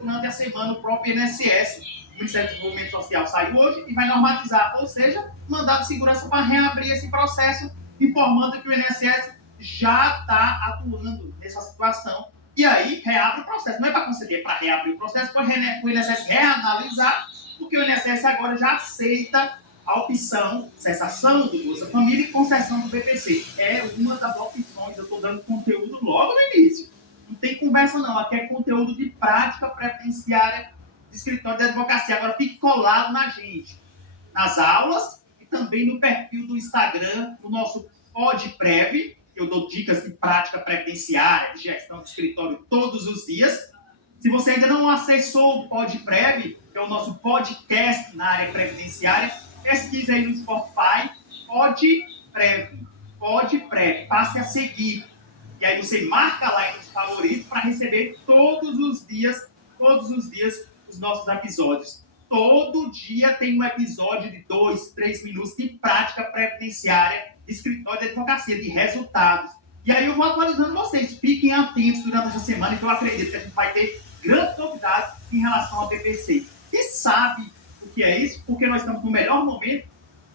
durante a semana o próprio INSS, o Ministério do Desenvolvimento Social, saiu hoje e vai normatizar, ou seja, mandado de segurança para reabrir esse processo, informando que o INSS já está atuando nessa situação. E aí, reabre o processo. Não é para conceder, para reabrir o processo, para o INSS reanalisar, porque o INSS agora já aceita a opção cessação do Bolsa Família e concessão do BPC. É uma das opções. Eu estou dando conteúdo logo no início. Não tem conversa, não. Aqui é conteúdo de prática previdenciária de escritório de advocacia. Agora fique colado na gente, nas aulas e também no perfil do Instagram, no nosso PodPrev. Eu dou dicas de prática previdenciária, de gestão de escritório todos os dias. Se você ainda não acessou o PodPrev, que é o nosso podcast na área previdenciária, pesquise aí no Spotify, PodPrev, passe a seguir. E aí você marca lá nos favoritos para receber todos os dias os nossos episódios. Todo dia tem um episódio de 2, 3 minutos de prática previdenciária de escritório de advocacia, de resultados. E aí eu vou atualizando vocês. Fiquem atentos durante essa semana, que eu acredito que a gente vai ter grandes novidades em relação ao BPC. E sabe o que é isso? Porque nós estamos no melhor momento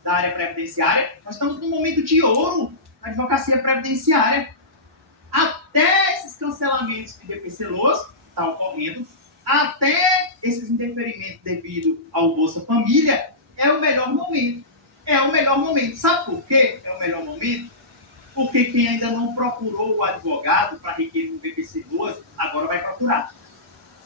da área previdenciária, nós estamos num momento de ouro na advocacia previdenciária. Até esses cancelamentos de BPC-LOAS estão ocorrendo, até esses indeferimentos devido ao Bolsa Família, é o melhor momento. É o melhor momento. Sabe por quê? É o melhor momento? Porque quem ainda não procurou o advogado para requerer um BPC-LOAS, agora vai procurar.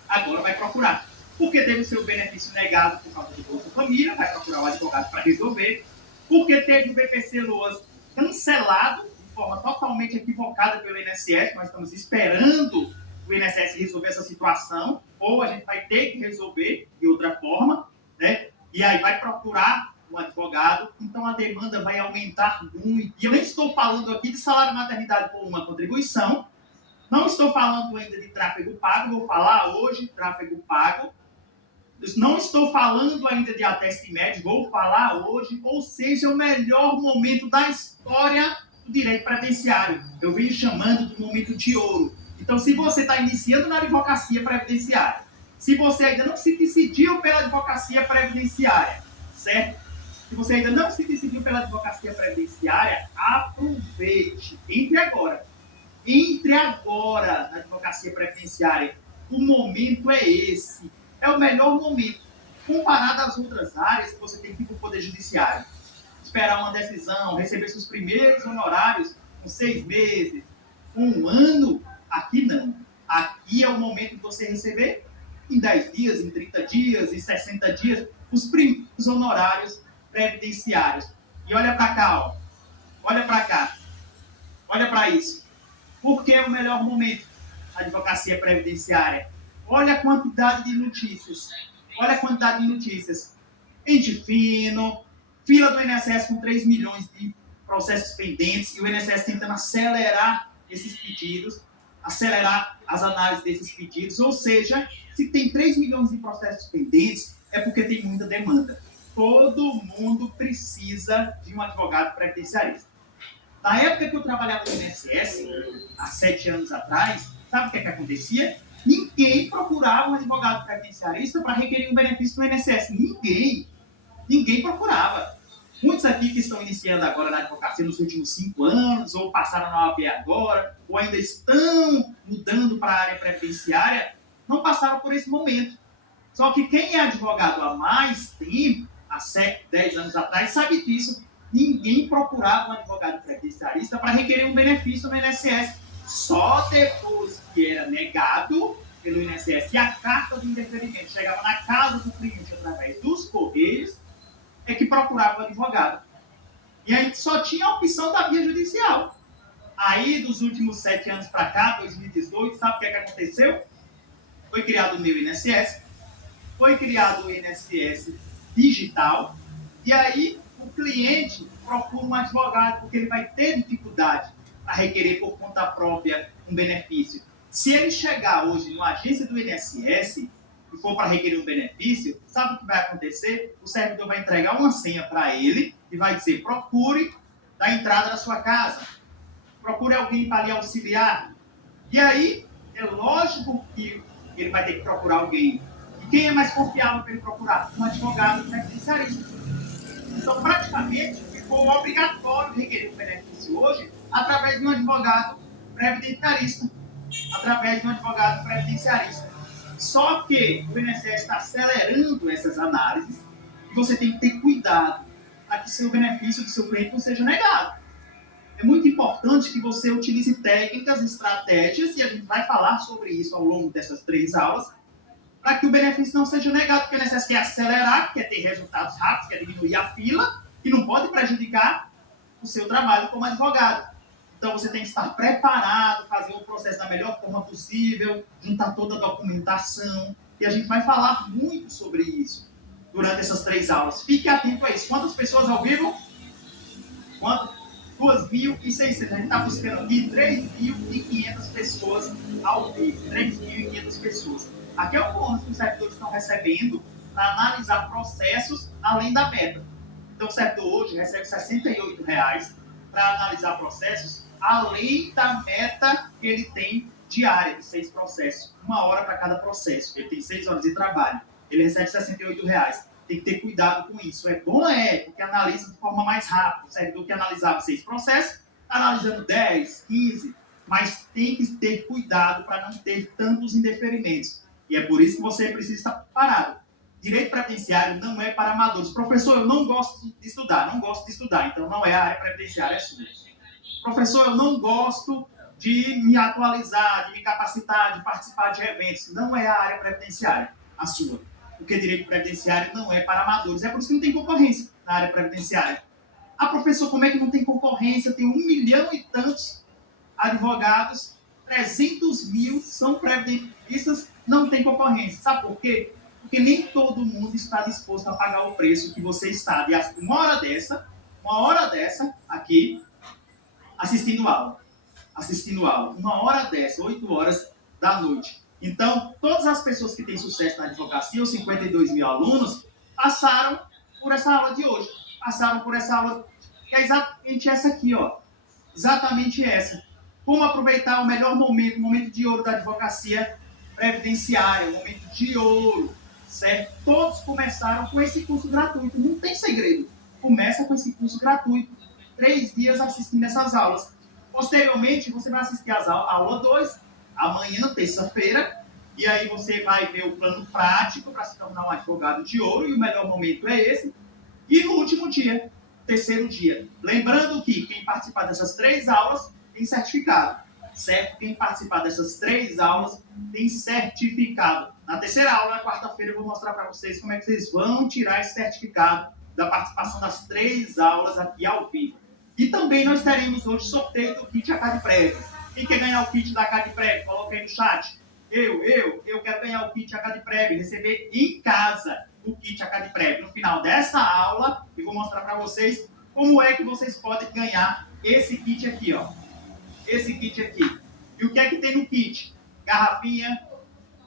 Agora vai procurar. Porque teve o seu benefício negado por causa do Bolsa Família, vai procurar o advogado para resolver. Porque teve o BPC-LOAS cancelado de forma totalmente equivocada pelo INSS, nós estamos esperando o INSS resolver essa situação, ou a gente vai ter que resolver de outra forma, né? E aí vai procurar um advogado, então a demanda vai aumentar muito. E eu nem estou falando aqui de salário maternidade por uma contribuição, não estou falando ainda de tráfego pago, vou falar hoje tráfego pago, não estou falando ainda de ateste médio, vou falar hoje, ou seja, o melhor momento da história do direito previdenciário. Eu venho chamando de momento de ouro. Então, se você está iniciando na advocacia previdenciária, se você ainda não se decidiu pela advocacia previdenciária, certo? Se você ainda não se decidiu pela advocacia previdenciária, aproveite. Entre agora na advocacia previdenciária. O momento é esse. É o melhor momento. Comparado às outras áreas que você tem que ir para o Poder Judiciário. Esperar uma decisão, receber seus primeiros honorários com 6 meses, com 1 ano. Aqui não. Aqui é o momento de você receber em 10 dias, em 30 dias, em 60 dias, os primeiros honorários previdenciários. E olha para cá, ó. Olha para cá. Olha para isso. Por que é o melhor momento da advocacia previdenciária? Olha a quantidade de notícias. Olha a quantidade de notícias. Ente fino, fila do INSS com 3 milhões de processos pendentes e o INSS tentando acelerar esses pedidos, acelerar as análises desses pedidos. Ou seja, se tem 3 milhões de processos pendentes, é porque tem muita demanda. Todo mundo precisa de um advogado previdenciarista. Na época que eu trabalhava no INSS, há 7 anos atrás, sabe o que acontecia? Ninguém procurava um advogado previdenciarista para requerer um benefício do INSS. Ninguém procurava. Muitos aqui que estão iniciando agora na advocacia nos últimos 5 anos, ou passaram na OAB agora, ou ainda estão mudando para a área previdenciária, não passaram por esse momento. Só que quem é advogado há mais tempo, há 7, 10 anos atrás, sabe disso. Ninguém procurava um advogado previdenciarista para requerer um benefício no INSS. Só depois que era negado pelo INSS e a carta de indeferimento chegava na casa do cliente através dos correios, é que procurava o advogado. E aí só tinha a opção da via judicial. Aí, dos últimos 7 anos para cá, 2018, sabe o que aconteceu? Foi criado o meu INSS, foi criado o INSS digital, e aí o cliente procura um advogado porque ele vai ter dificuldade a requerer por conta própria um benefício. Se ele chegar hoje numa agência do INSS e for para requerer um benefício, sabe o que vai acontecer? O servidor vai entregar uma senha para ele e vai dizer: procure da entrada da sua casa, procure alguém para lhe auxiliar. E aí, é lógico que ele vai ter que procurar alguém. E quem é mais confiável para ele procurar? Um advogado previdenciarista. Então, praticamente, ficou obrigatório requerer o benefício hoje através de um advogado previdenciarista. Através de um advogado previdenciarista. Só que o INSS está acelerando essas análises e você tem que ter cuidado para que seu benefício do seu cliente não seja negado. É muito importante que você utilize técnicas, estratégias, e a gente vai falar sobre isso ao longo dessas 3 aulas, para que o benefício não seja negado, porque o INSS quer acelerar, quer ter resultados rápidos, quer diminuir a fila, e não pode prejudicar o seu trabalho como advogado. Então você tem que estar preparado, fazer o processo da melhor forma possível, juntar toda a documentação, e a gente vai falar muito sobre isso durante essas 3 aulas. Fique atento a isso. Quantas pessoas ao vivo? Quanto? 2.600. A gente está buscando aqui 3.500 pessoas ao vivo. 3.500 pessoas. Aqui é o bônus que os servidores estão recebendo para analisar processos além da meta. Então o servidor hoje recebe R$68 para analisar processos além da meta que ele tem diária de 6 processos. 1 hora para cada processo. Ele tem 6 horas de trabalho. Ele recebe R$68. Tem que ter cuidado com isso. É bom, porque analisa de forma mais rápida. O servidor que analisava 6 processos, analisando 10, 15, mas tem que ter cuidado para não ter tantos indeferimentos. E é por isso que você precisa estar preparado. Direito previdenciário não é para amadores. Professor, eu não gosto de estudar. Não gosto de estudar, então não é a área previdenciária, é sua. Professor, eu não gosto de me atualizar, de me capacitar, de participar de eventos. Não é a área previdenciária, a sua. Porque direito previdenciário não é para amadores. É por isso que não tem concorrência na área previdenciária. Ah, professor, como é que não tem concorrência? Tem 1 milhão e tantos advogados, 300 mil são previdentistas, não tem concorrência. Sabe por quê? Porque nem todo mundo está disposto a pagar o preço que você está. De uma hora dessa, aqui, assistindo aula. 1 hora dessa, 8 horas da noite. Então, todas as pessoas que têm sucesso na advocacia, os 52 mil alunos, passaram por essa aula de hoje. Passaram por essa aula, que é exatamente essa aqui, ó. Exatamente essa. Como aproveitar o melhor momento, o momento de ouro da advocacia previdenciária, o momento de ouro, certo? Todos começaram com esse curso gratuito, não tem segredo. Começa com esse curso gratuito, 3 dias assistindo essas aulas. Posteriormente, você vai assistir a aula 2, amanhã, terça-feira, e aí você vai ver o plano prático para se tornar um advogado de ouro, e o melhor momento é esse. E no último dia, terceiro dia. Lembrando que quem participar dessas 3 aulas tem certificado, certo? Quem participar dessas 3 aulas tem certificado. Na terceira aula, na quarta-feira, eu vou mostrar para vocês como é que vocês vão tirar esse certificado da participação das 3 aulas aqui ao vivo. E também nós teremos hoje sorteio do kit ACADPREV. Quem quer ganhar o kit da ACADPREV? Coloca aí no chat. Eu quero ganhar o kit ACADPREV, receber em casa o kit ACADPREV. No final dessa aula, eu vou mostrar para vocês como é que vocês podem ganhar esse kit aqui, ó. Esse kit aqui. E o que é que tem no kit? Garrafinha,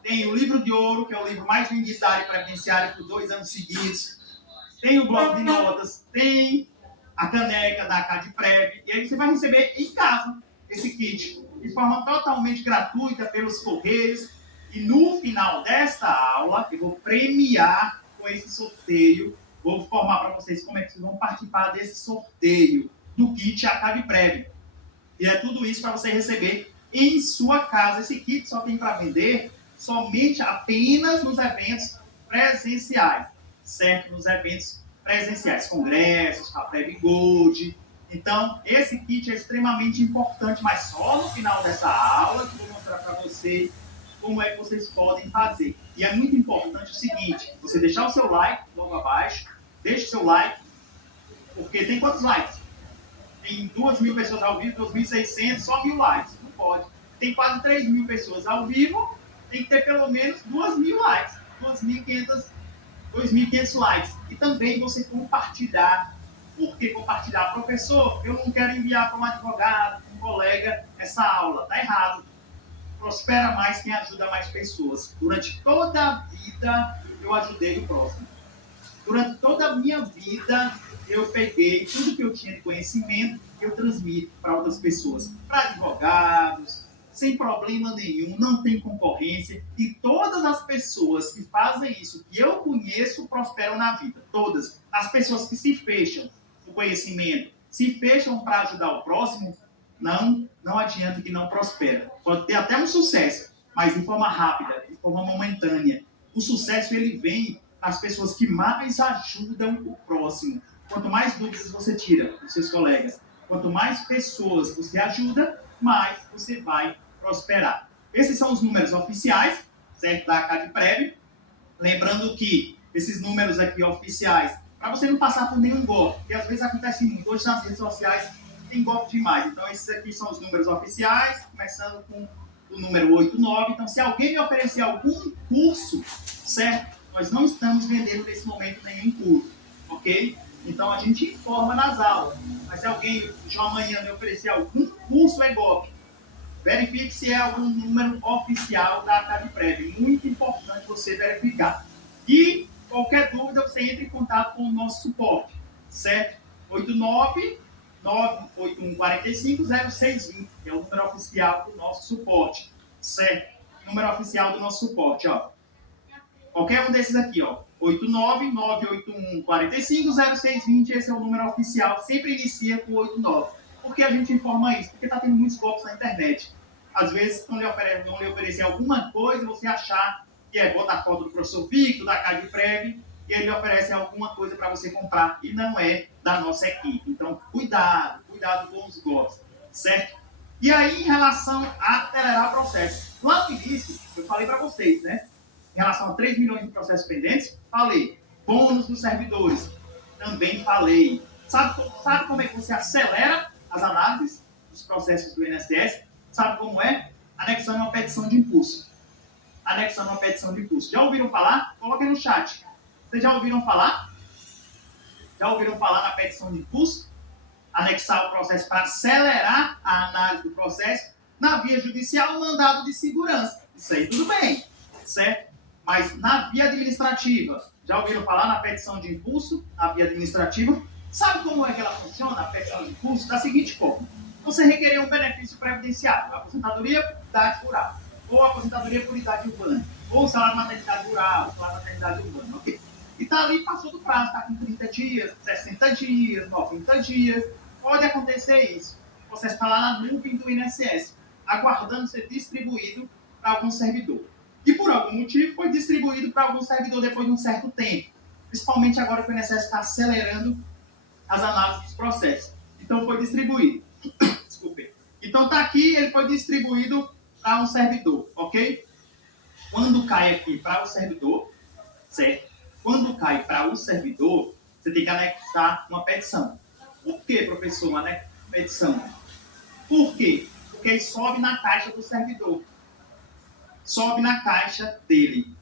tem o livro de ouro, que é o livro mais vendido da área previdenciária por 2 anos seguidos. Tem o bloco de notas, tem a caneca da ACADPREV, e aí você vai receber em casa esse kit de forma totalmente gratuita pelos correios. E no final desta aula, eu vou premiar com esse sorteio, vou informar para vocês como é que vocês vão participar desse sorteio do kit ACADPREV. E é tudo isso para você receber em sua casa. Esse kit só tem para vender somente apenas nos eventos presenciais, certo? Nos eventos presenciais, congressos, a Prev Gold. Então, esse kit é extremamente importante, mas só no final dessa aula que eu vou mostrar para vocês como é que vocês podem fazer. E é muito importante o seguinte, você deixar o seu like logo abaixo, deixe o seu like, porque tem quantos likes? Tem 2.000 pessoas ao vivo, 2.600, só 1.000 likes, não pode. Tem quase 3.000 pessoas ao vivo, tem que ter pelo menos 2.000 likes, 2.500 likes. E também você compartilhar. Por que compartilhar? Professor, eu não quero enviar para um advogado, para um colega, essa aula. Está errado. Prospera mais quem ajuda mais pessoas. Durante toda a vida, eu ajudei o próximo. Durante toda a minha vida, eu peguei tudo que eu tinha de conhecimento e eu transmito para outras pessoas. Para advogados, sem problema nenhum, não tem concorrência, e todas as pessoas que fazem isso, que eu conheço, prosperam na vida. Todas. As pessoas que se fecham no conhecimento, se fecham para ajudar o próximo, não adianta que não prospera. Pode ter até um sucesso, mas de forma rápida, de forma momentânea. O sucesso ele vem nas pessoas que mais ajudam o próximo. Quanto mais dúvidas você tira dos seus colegas, quanto mais pessoas você ajuda, mais você vai prosperar. Esses são os números oficiais, certo? Da Cadprev. Lembrando que esses números aqui oficiais, para você não passar por nenhum golpe, porque às vezes acontece muito. Hoje nas redes sociais tem golpe demais. Então esses aqui são os números oficiais, começando com o número 89. Então se alguém me oferecer algum curso, certo? Nós não estamos vendendo nesse momento nenhum curso, ok? Então a gente informa nas aulas. Mas se alguém de amanhã me oferecer algum curso, é golpe. Verifique se é algum número oficial da Cadprev. Muito importante você verificar. E qualquer dúvida, você entra em contato com o nosso suporte, certo? 89-98145-0620, que é o número oficial do nosso suporte, certo? Número oficial do nosso suporte, ó. Qualquer um desses aqui, ó. 89-98145-0620, esse é o número oficial, sempre inicia com 89. Por que a gente informa isso? Porque está tendo muitos golpes na internet. Às vezes, quando vão lhe oferecer alguma coisa, você achar que é botar foto do professor Victor, da Cadprev, e ele oferece alguma coisa para você comprar, e não é da nossa equipe. Então, cuidado com os golpes, certo? E aí, em relação a acelerar o processo, lá no início, eu falei para vocês, né? Em relação a 3 milhões de processos pendentes, falei. Bônus dos servidores, também falei. Sabe como é que você acelera as análises dos processos do INSS? Sabe como é? Anexando uma petição de impulso. Anexando uma petição de impulso. Já ouviram falar? Coloquem no chat. Vocês já ouviram falar? Já ouviram falar na petição de impulso? Anexar o processo para acelerar a análise do processo na via judicial, mandado de segurança. Isso aí tudo bem, certo? Mas na via administrativa, já ouviram falar na petição de impulso, na via administrativa? Sabe como é que ela funciona, a petição de impulso? Da seguinte forma: você requerer um benefício previdenciário, aposentadoria por idade rural, ou aposentadoria por idade urbana, ou salário maternidade rural, salário maternidade urbana, ok? E está ali, passou do prazo, está com 30 dias, 60 dias, 90 dias, pode acontecer isso. O processo está lá na nuvem do INSS, aguardando ser distribuído para algum servidor. E por algum motivo foi distribuído para algum servidor depois de um certo tempo. Principalmente agora que o INSS está acelerando as análises dos processos. Então foi distribuído. Desculpe. Então está aqui, ele foi distribuído para um servidor, ok? Quando cai aqui para o servidor, certo? Quando cai para o servidor, você tem que anexar uma petição. Por que, professor, uma petição? Por quê? Porque ele sobe na caixa do servidor. Sobe na caixa dele.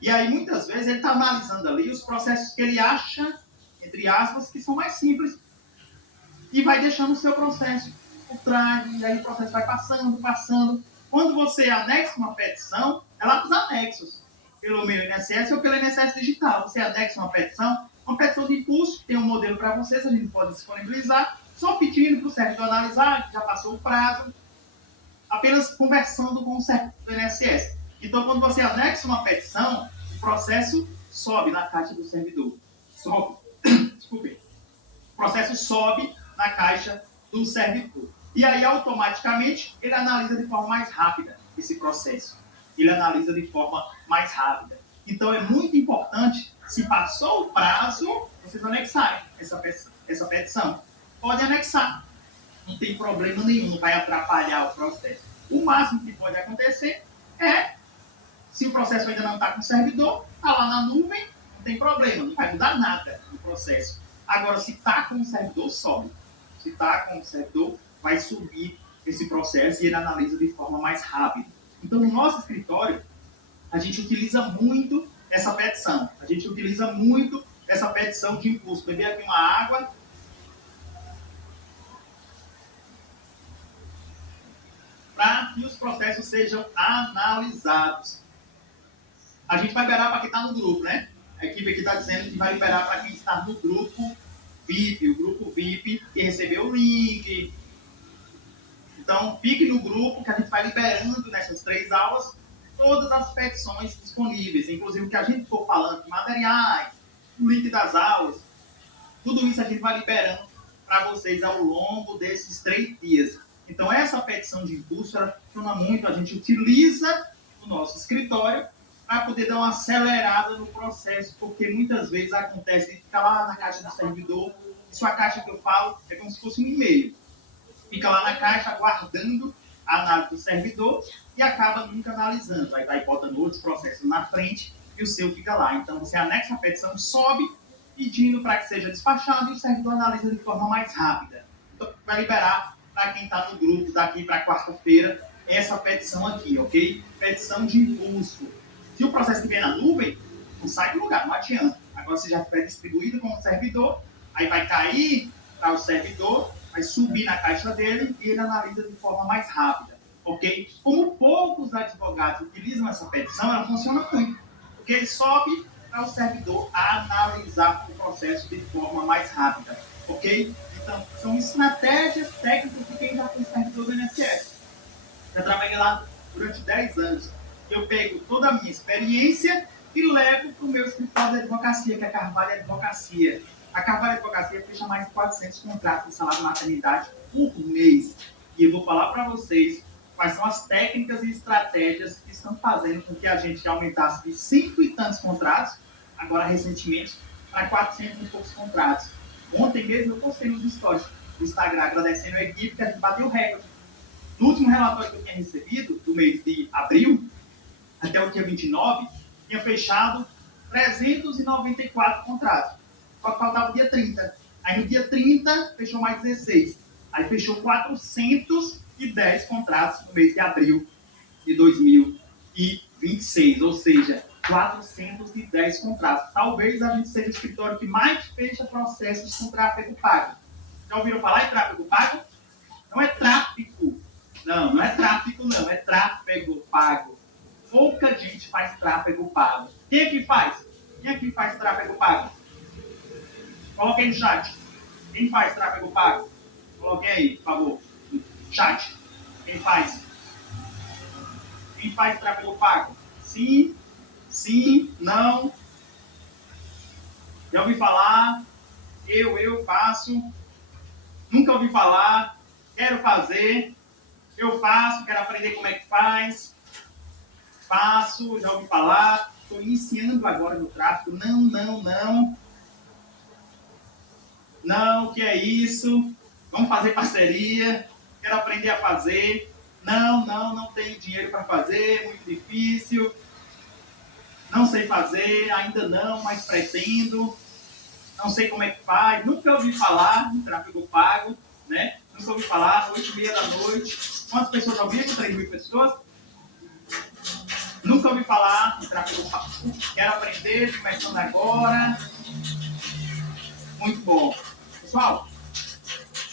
E aí, muitas vezes, ele está analisando ali os processos que ele acha, entre aspas, que são mais simples, e vai deixando o seu processo por trás, e aí o processo vai passando. Quando você anexa uma petição, é lá para os anexos, pelo meu INSS ou pelo INSS digital. Você anexa uma petição de impulso, tem um modelo para vocês, a gente pode disponibilizar, só pedindo para o servidor analisar, que já passou o prazo, apenas conversando com o servidor do INSS. Então, quando você anexa uma petição, o processo sobe na caixa do servidor. Desculpe. O processo sobe na caixa do servidor. E aí, automaticamente, ele analisa de forma mais rápida esse processo. Ele analisa de forma mais rápida. Então, é muito importante, se passou o prazo, vocês anexarem essa petição. Pode anexar. Não tem problema nenhum, não vai atrapalhar o processo. O máximo que pode acontecer é, se o processo ainda não está com o servidor, está lá na nuvem, não tem problema, não vai mudar nada no processo. Agora, se está com o servidor, sobe. Se está com o servidor, vai subir esse processo e ele analisa de forma mais rápida. Então, no nosso escritório, a gente utiliza muito essa petição. A gente utiliza muito essa petição de impulso. Beber aqui uma água. Para que os processos sejam analisados. A gente vai liberar para quem está no grupo, né? A equipe aqui está dizendo que vai liberar para quem está no grupo VIP, o grupo VIP, que recebeu o link, Então, fique no grupo que a gente vai liberando nessas 3 aulas todas as petições disponíveis, inclusive o que a gente for falando de materiais, o link das aulas, tudo isso a gente vai liberando para vocês ao longo desses 3 dias. Então, essa petição de impulso, ela funciona muito, a gente utiliza no nosso escritório para poder dar uma acelerada no processo, porque muitas vezes acontece, fica lá na caixa do servidor, isso a caixa que eu falo é como se fosse um e-mail. Fica lá na caixa aguardando a análise do servidor e acaba nunca analisando. Aí vai botando outros processos na frente e o seu fica lá. Então você anexa a petição, sobe, pedindo para que seja despachado e o servidor analisa de forma mais rápida. Então vai liberar para quem está no grupo daqui para quarta-feira essa petição aqui, ok? Petição de impulso. Se o processo estiver na nuvem, não sai do lugar, não adianta. Agora se já estiver distribuído com o servidor, aí vai cair para o servidor, vai subir na caixa dele e ele analisa de forma mais rápida, ok? Como poucos advogados utilizam essa petição, ela funciona muito, porque ele sobe para o servidor a analisar o processo de forma mais rápida, ok? Então, são estratégias técnicas de quem já foi servidor do INSS. Já trabalhei lá durante 10 anos. Eu pego toda a minha experiência e levo para o meu escritório de advocacia, que é a Carvalho Advocacia. A Carvalho Advocacia fecha mais de 400 contratos de salário de maternidade por mês. E eu vou falar para vocês quais são as técnicas e estratégias que estão fazendo com que a gente aumentasse de 5 e tantos contratos, agora recentemente, para 400 e poucos contratos. Ontem mesmo eu postei nos stories do Instagram agradecendo a equipe que a gente bateu o recorde. No último relatório que eu tinha recebido, do mês de abril, até o dia 29, tinha fechado 394 contratos. Só que faltava o dia 30. Aí no dia 30, fechou mais 16. Aí fechou 410 contratos no mês de abril de 2026. Ou seja, 410 contratos. Talvez a gente seja o escritório que mais fecha processos com tráfego pago. Já ouviram falar em tráfego pago? Não é tráfico. Não é tráfico, não. É tráfego pago. Pouca gente faz tráfego pago. Quem aqui faz? Quem aqui faz tráfego pago? Coloquem no chat. Quem faz tráfego pago? Coloquem aí, por favor. Chat. Quem faz? Quem faz tráfego pago? Sim, sim, não. Já ouvi falar. Eu faço. Nunca ouvi falar. Quero fazer. Eu faço, quero aprender como é que faz. Faço, já ouvi falar. Estou iniciando agora no tráfego. Não. Não, que é isso? Vamos fazer parceria. Quero aprender a fazer. Não tenho dinheiro para fazer, muito difícil. Não sei fazer, ainda não, mas pretendo. Não sei como é que faz. Nunca ouvi falar em tráfego pago, né? Nunca ouvi falar, 8h30 da noite. Quantas pessoas já ouviram? 3.000 pessoas? Nunca ouvi falar em tráfego pago. Quero aprender, começando agora. Muito bom. Pessoal,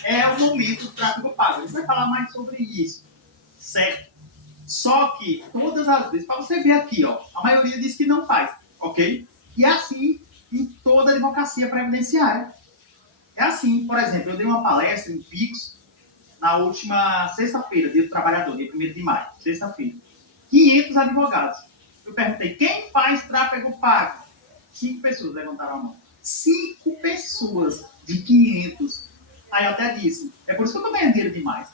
é o momento do tráfego pago. A gente vai falar mais sobre isso, certo? Só que todas as vezes, para você ver aqui, ó, a maioria diz que não faz, ok? E é assim em toda a advocacia previdenciária. É assim, por exemplo, eu dei uma palestra em Pix na última sexta-feira, dia do trabalhador, dia 1º de maio, sexta-feira. 500 advogados. Eu perguntei, quem faz tráfego pago? 5 pessoas levantaram a mão. 5 pessoas de 500. Aí eu até disse, é por isso que eu estou ganhando dinheiro demais.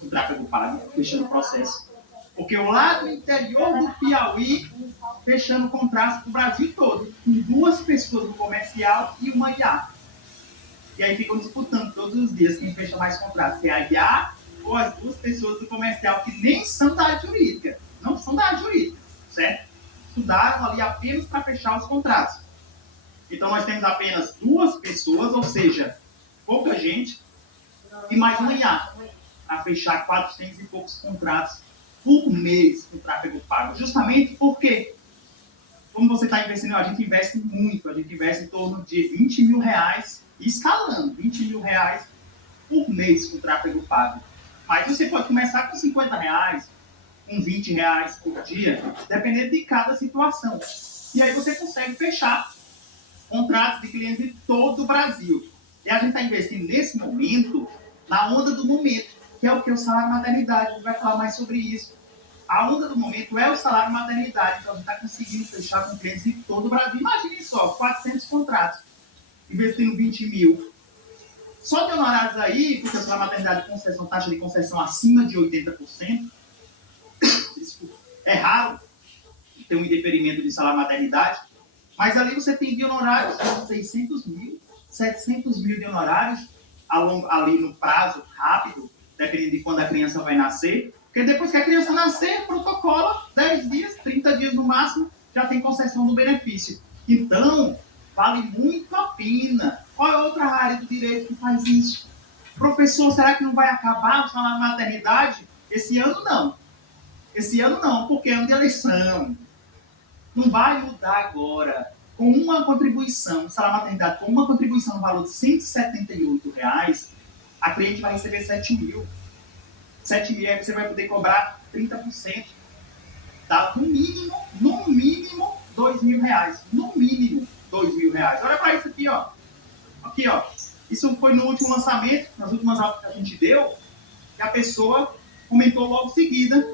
O tráfego pago, fechando o processo. Porque eu lá no interior do Piauí, fechando contratos para o Brasil todo, com 2 pessoas no comercial e uma IA. E aí ficam disputando todos os dias quem fecha mais contratos, se é a IA ou as 2 pessoas do comercial que nem são da área jurídica. Não são da área jurídica, certo? Estudaram ali apenas para fechar os contratos. Então nós temos apenas 2 pessoas, ou seja, pouca gente, e mais uma IA, para fechar 400 e poucos contratos por mês com tráfego pago. Justamente porque, como você está investindo, a gente investe muito, a gente investe em torno de R$20 mil, escalando, R$20 mil por mês com tráfego pago. Mas você pode começar com R$50, com R$20 por dia, dependendo de cada situação. E aí você consegue fechar contratos de clientes de todo o Brasil. E a gente está investindo nesse momento, na onda do momento. que é o que? O salário maternidade. A gente vai falar mais sobre isso. A onda do momento é o salário maternidade. Então, a gente está conseguindo fechar com clientes de todo o Brasil. Imagine só, 400 contratos, investindo 20 mil. Só de honorários aí, porque o salário maternidade concessão, taxa de concessão acima de 80%, é raro ter um indeferimento de salário maternidade, mas ali você tem de honorários 600 mil, 700 mil de honorários ali no prazo rápido, dependendo de quando a criança vai nascer, porque depois que a criança nascer, protocola 10 dias, 30 dias no máximo, já tem concessão do benefício. Então, vale muito a pena. Qual é outra área do direito que faz isso? Professor, será que não vai acabar o salário maternidade? Esse ano não. Esse ano não, porque é ano de eleição. Não vai mudar agora. Com uma contribuição, salário maternidade, com uma contribuição no valor de R$ 178, a cliente vai receber 7 mil. 7 mil aí você vai poder cobrar 30%. Dá no mínimo, R$ 2.000. No mínimo, R$ 2.000. Olha para isso aqui, ó. Aqui, ó. Isso foi no último lançamento, nas últimas aulas que a gente deu, que a pessoa comentou logo em seguida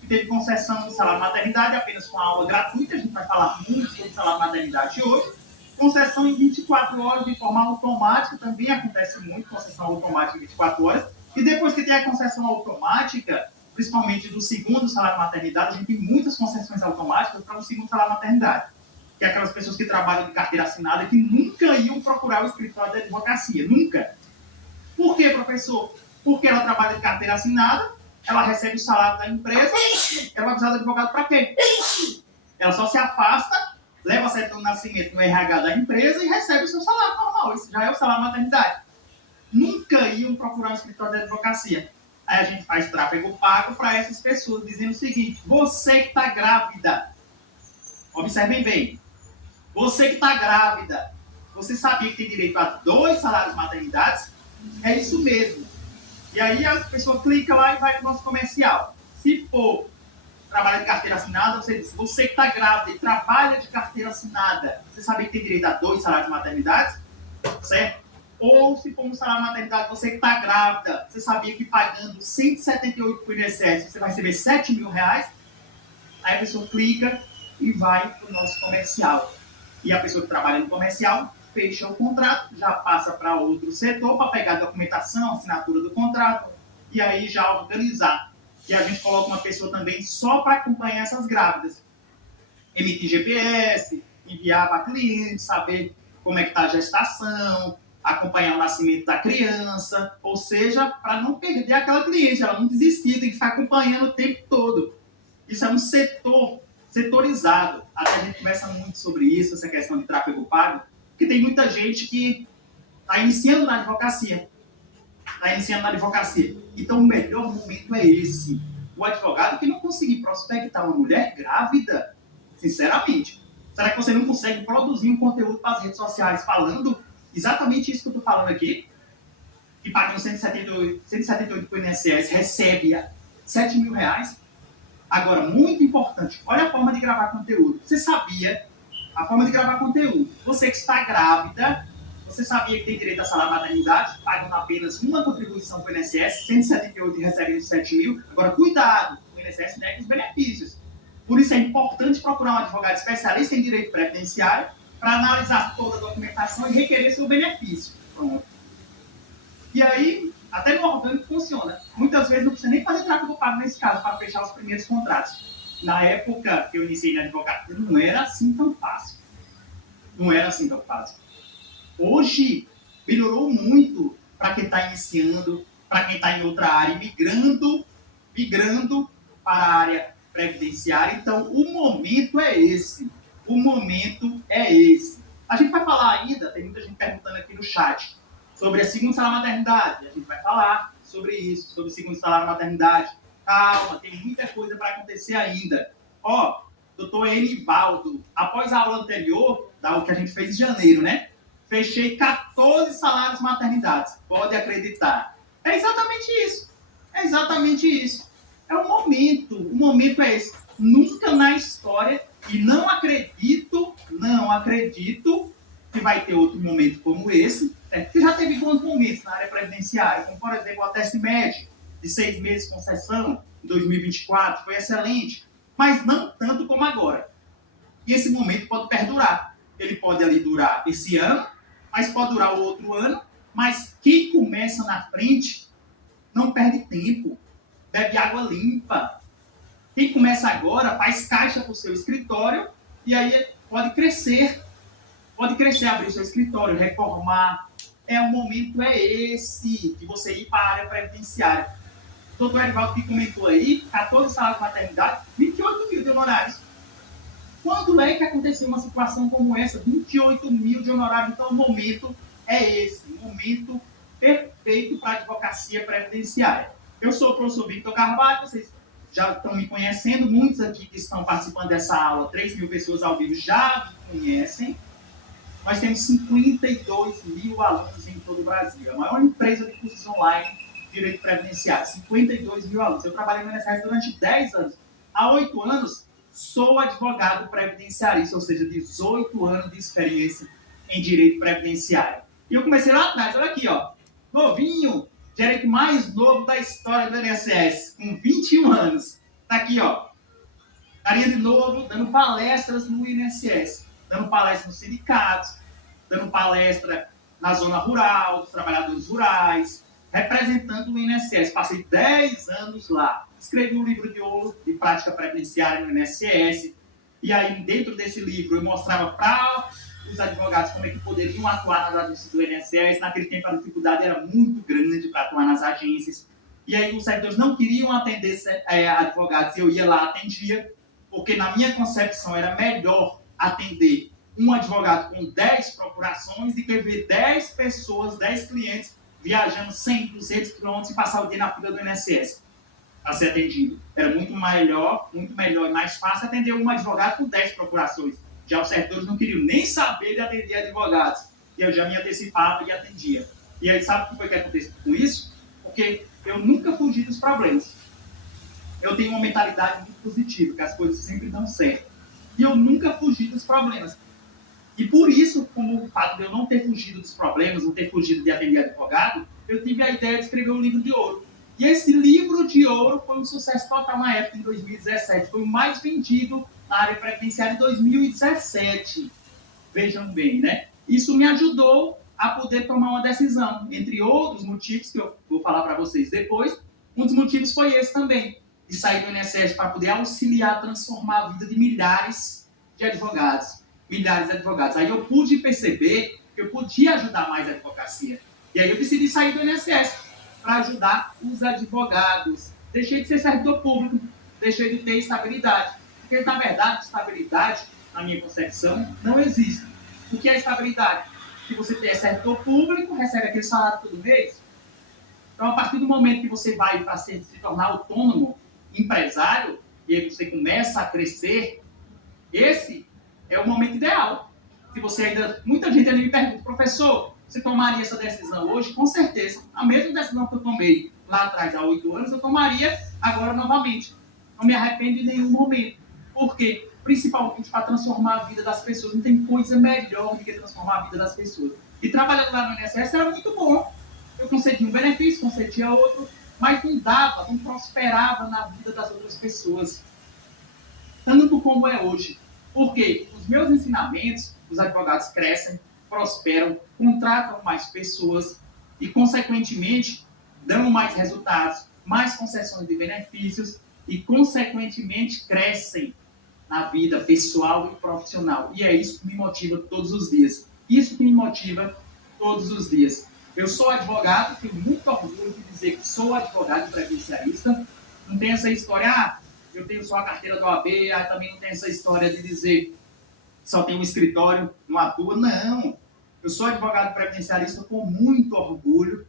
que teve concessão de salário maternidade apenas com a aula gratuita. A gente vai falar muito sobre salário maternidade hoje. Concessão em 24 horas de forma automática, também acontece muito, concessão automática em 24 horas. E depois que tem a concessão automática, principalmente do segundo salário maternidade, a gente tem muitas concessões automáticas para o segundo salário maternidade, que é aquelas pessoas que trabalham de carteira assinada que nunca iam procurar o escritório da advocacia, nunca. Por quê, professor? Porque ela trabalha de carteira assinada, ela recebe o salário da empresa, ela vai precisar do advogado para quê? Ela só se afasta, leva a certidão de nascimento no RH da empresa e recebe o seu salário normal. Isso já é o salário maternidade. Nunca iam procurar um escritório de advocacia. Aí a gente faz tráfego pago para essas pessoas, dizendo o seguinte: você que está grávida, observem bem, você que está grávida, você sabia que tem direito a 2 salários maternidades? É isso mesmo. E aí a pessoa clica lá e vai para o nosso comercial. Se for trabalho de carteira assinada, você diz: você que está grávida e trabalha de carteira assinada, você sabia que tem direito a 2 salários maternidades? Certo? Ou se for um salário maternidade, você que está grávida, você sabia que pagando 178 por INSS, você vai receber R$ 7 mil? Aí a pessoa clica e vai para o nosso comercial. E a pessoa que trabalha no comercial fecha o contrato, já passa para outro setor para pegar a documentação, a assinatura do contrato, e aí já organizar. E a gente coloca uma pessoa também só para acompanhar essas grávidas. Emitir GPS, enviar para cliente, saber como é que está a gestação, acompanhar o nascimento da criança, ou seja, para não perder aquela cliente, ela não desistir, tem que ficar acompanhando o tempo todo. Isso é um setor setorizado. Até a gente conversa muito sobre isso, essa questão de tráfego pago, porque tem muita gente que está iniciando na advocacia. Então, o melhor momento é esse. O advogado que não conseguir prospectar uma mulher grávida, sinceramente, será que você não consegue produzir um conteúdo para as redes sociais falando exatamente isso que eu estou falando aqui? Que pagando 178 para o INSS, recebe R$ 7 mil. Agora, muito importante, olha a forma de gravar conteúdo. Você sabia a forma de gravar conteúdo? Você que está grávida, você sabia que tem direito a salário maternidade, pagando apenas uma contribuição para o INSS, 178 e recebe 7 mil. Agora, cuidado, o INSS nega os benefícios. Por isso é importante procurar um advogado especialista em direito previdenciário para analisar toda a documentação e requerer seu benefício. Pronto. E aí, até no orgânico funciona. Muitas vezes não precisa nem fazer tráfego pago nesse caso, para fechar os primeiros contratos. Na época que eu iniciei na advocacia, não era assim tão fácil. Hoje, melhorou muito para quem está iniciando, para quem está em outra área, migrando para a área previdenciária. Então, o momento é esse. A gente vai falar ainda, tem muita gente perguntando aqui no chat, sobre a segunda salário maternidade. A gente vai falar sobre isso, sobre o segundo salário maternidade. Calma, tem muita coisa para acontecer ainda. Ó, doutor Enivaldo, após a aula anterior, da aula que a gente fez em janeiro, né? Fechei 14 salários maternidades. Pode acreditar. É exatamente isso. É o momento é esse. Nunca na história, e não acredito que vai ter outro momento como esse, porque já teve bons momentos na área previdenciária, como por exemplo o ateste médico, de 6 meses de concessão, em 2024, foi excelente, mas não tanto como agora. E esse momento pode perdurar. Ele pode ali durar esse ano, mas pode durar o outro ano, mas quem começa na frente não perde tempo, bebe água limpa. Quem começa agora faz caixa para o seu escritório e aí pode crescer, abrir o seu escritório, reformar. O momento é esse, de você ir para a área previdenciária. O doutor Erivaldo que comentou aí, 14 salários de maternidade, 28 mil de honorários. Quando é que aconteceu uma situação como essa? 28 mil de honorário. Então, o momento é esse. Momento perfeito para a advocacia previdenciária. Eu sou o professor Victor Carvalho, vocês já estão me conhecendo. Muitos aqui que estão participando dessa aula, 3 mil pessoas ao vivo, já me conhecem. Nós temos 52 mil alunos em todo o Brasil. A maior empresa de cursos online de direito previdenciário. 52 mil alunos. Eu trabalhei no INSS durante 10 anos. Há 8 anos, sou advogado previdenciarista, ou seja, 18 anos de experiência em direito previdenciário. E eu comecei lá atrás, olha aqui, ó, novinho, direito mais novo da história do INSS, com 21 anos. Tá aqui, ó, estaria de novo dando palestras no INSS, dando palestras nos sindicatos, dando palestra na zona rural, dos trabalhadores rurais, representando o INSS. Passei 10 anos lá. Escrevi um livro de ouro de prática previdenciária no INSS. E aí, dentro desse livro, eu mostrava para os advogados como é que poderiam atuar nas agências do INSS. Naquele tempo, a dificuldade era muito grande para atuar nas agências. E aí, os servidores não queriam atender advogados. Eu ia lá, atendia, porque na minha concepção era melhor atender um advogado com 10 procurações do que ver 10 pessoas, 10 clientes viajando 100, 200 quilômetros e passar o dia na fila do INSS a ser atendido. Era muito melhor e mais fácil atender um advogado com 10 procurações. Já os servidores não queriam nem saber de atender advogados. E eu já me antecipava e atendia. E aí, sabe o que foi que aconteceu com isso? Porque eu nunca fugi dos problemas. Eu tenho uma mentalidade muito positiva, que as coisas sempre dão certo. E eu nunca fugi dos problemas. E por isso, como o fato de eu não ter fugido dos problemas, não ter fugido de atender advogado, eu tive a ideia de escrever um livro de ouro. E esse livro de ouro foi um sucesso total na época, em 2017. Foi o mais vendido na área previdenciária em 2017. Vejam bem, né? Isso me ajudou a poder tomar uma decisão. Entre outros motivos, que eu vou falar para vocês depois, um dos motivos foi esse também, de sair do INSS para poder auxiliar, transformar a vida de milhares de advogados. Aí eu pude perceber que eu podia ajudar mais a advocacia. E aí eu decidi sair do INSS para ajudar os advogados. Deixei de ser servidor público, deixei de ter estabilidade. Porque, na verdade, estabilidade, na minha concepção, não existe. O que é estabilidade? Se você é servidor público, recebe aquele salário todo mês. Então, a partir do momento que você vai para se tornar autônomo, empresário, e aí você começa a crescer, esse é o momento ideal. Se você ainda, muita gente ainda me pergunta, professor, você tomaria essa decisão hoje? Com certeza. A mesma decisão que eu tomei lá atrás, há 8 anos, eu tomaria agora novamente. Não me arrependo em nenhum momento. Por quê? Principalmente para transformar a vida das pessoas. Não tem coisa melhor do que transformar a vida das pessoas. E trabalhando lá no INSS era muito bom. Eu concedia um benefício, concedia outro, mas não dava, não prosperava na vida das outras pessoas. Tanto como é hoje. Porque os meus ensinamentos, os advogados crescem, prosperam, contratam mais pessoas e, consequentemente, dão mais resultados, mais concessões de benefícios e, consequentemente, crescem na vida pessoal e profissional. E é isso que me motiva todos os dias. Isso que me motiva todos os dias. Eu sou advogado, tenho muito orgulho de dizer que sou advogado previdenciarista. Não tem essa história, eu tenho só a carteira do OAB, também não tem essa história de dizer que só tem um escritório, não atua. Não. Eu sou advogado previdenciarista com muito orgulho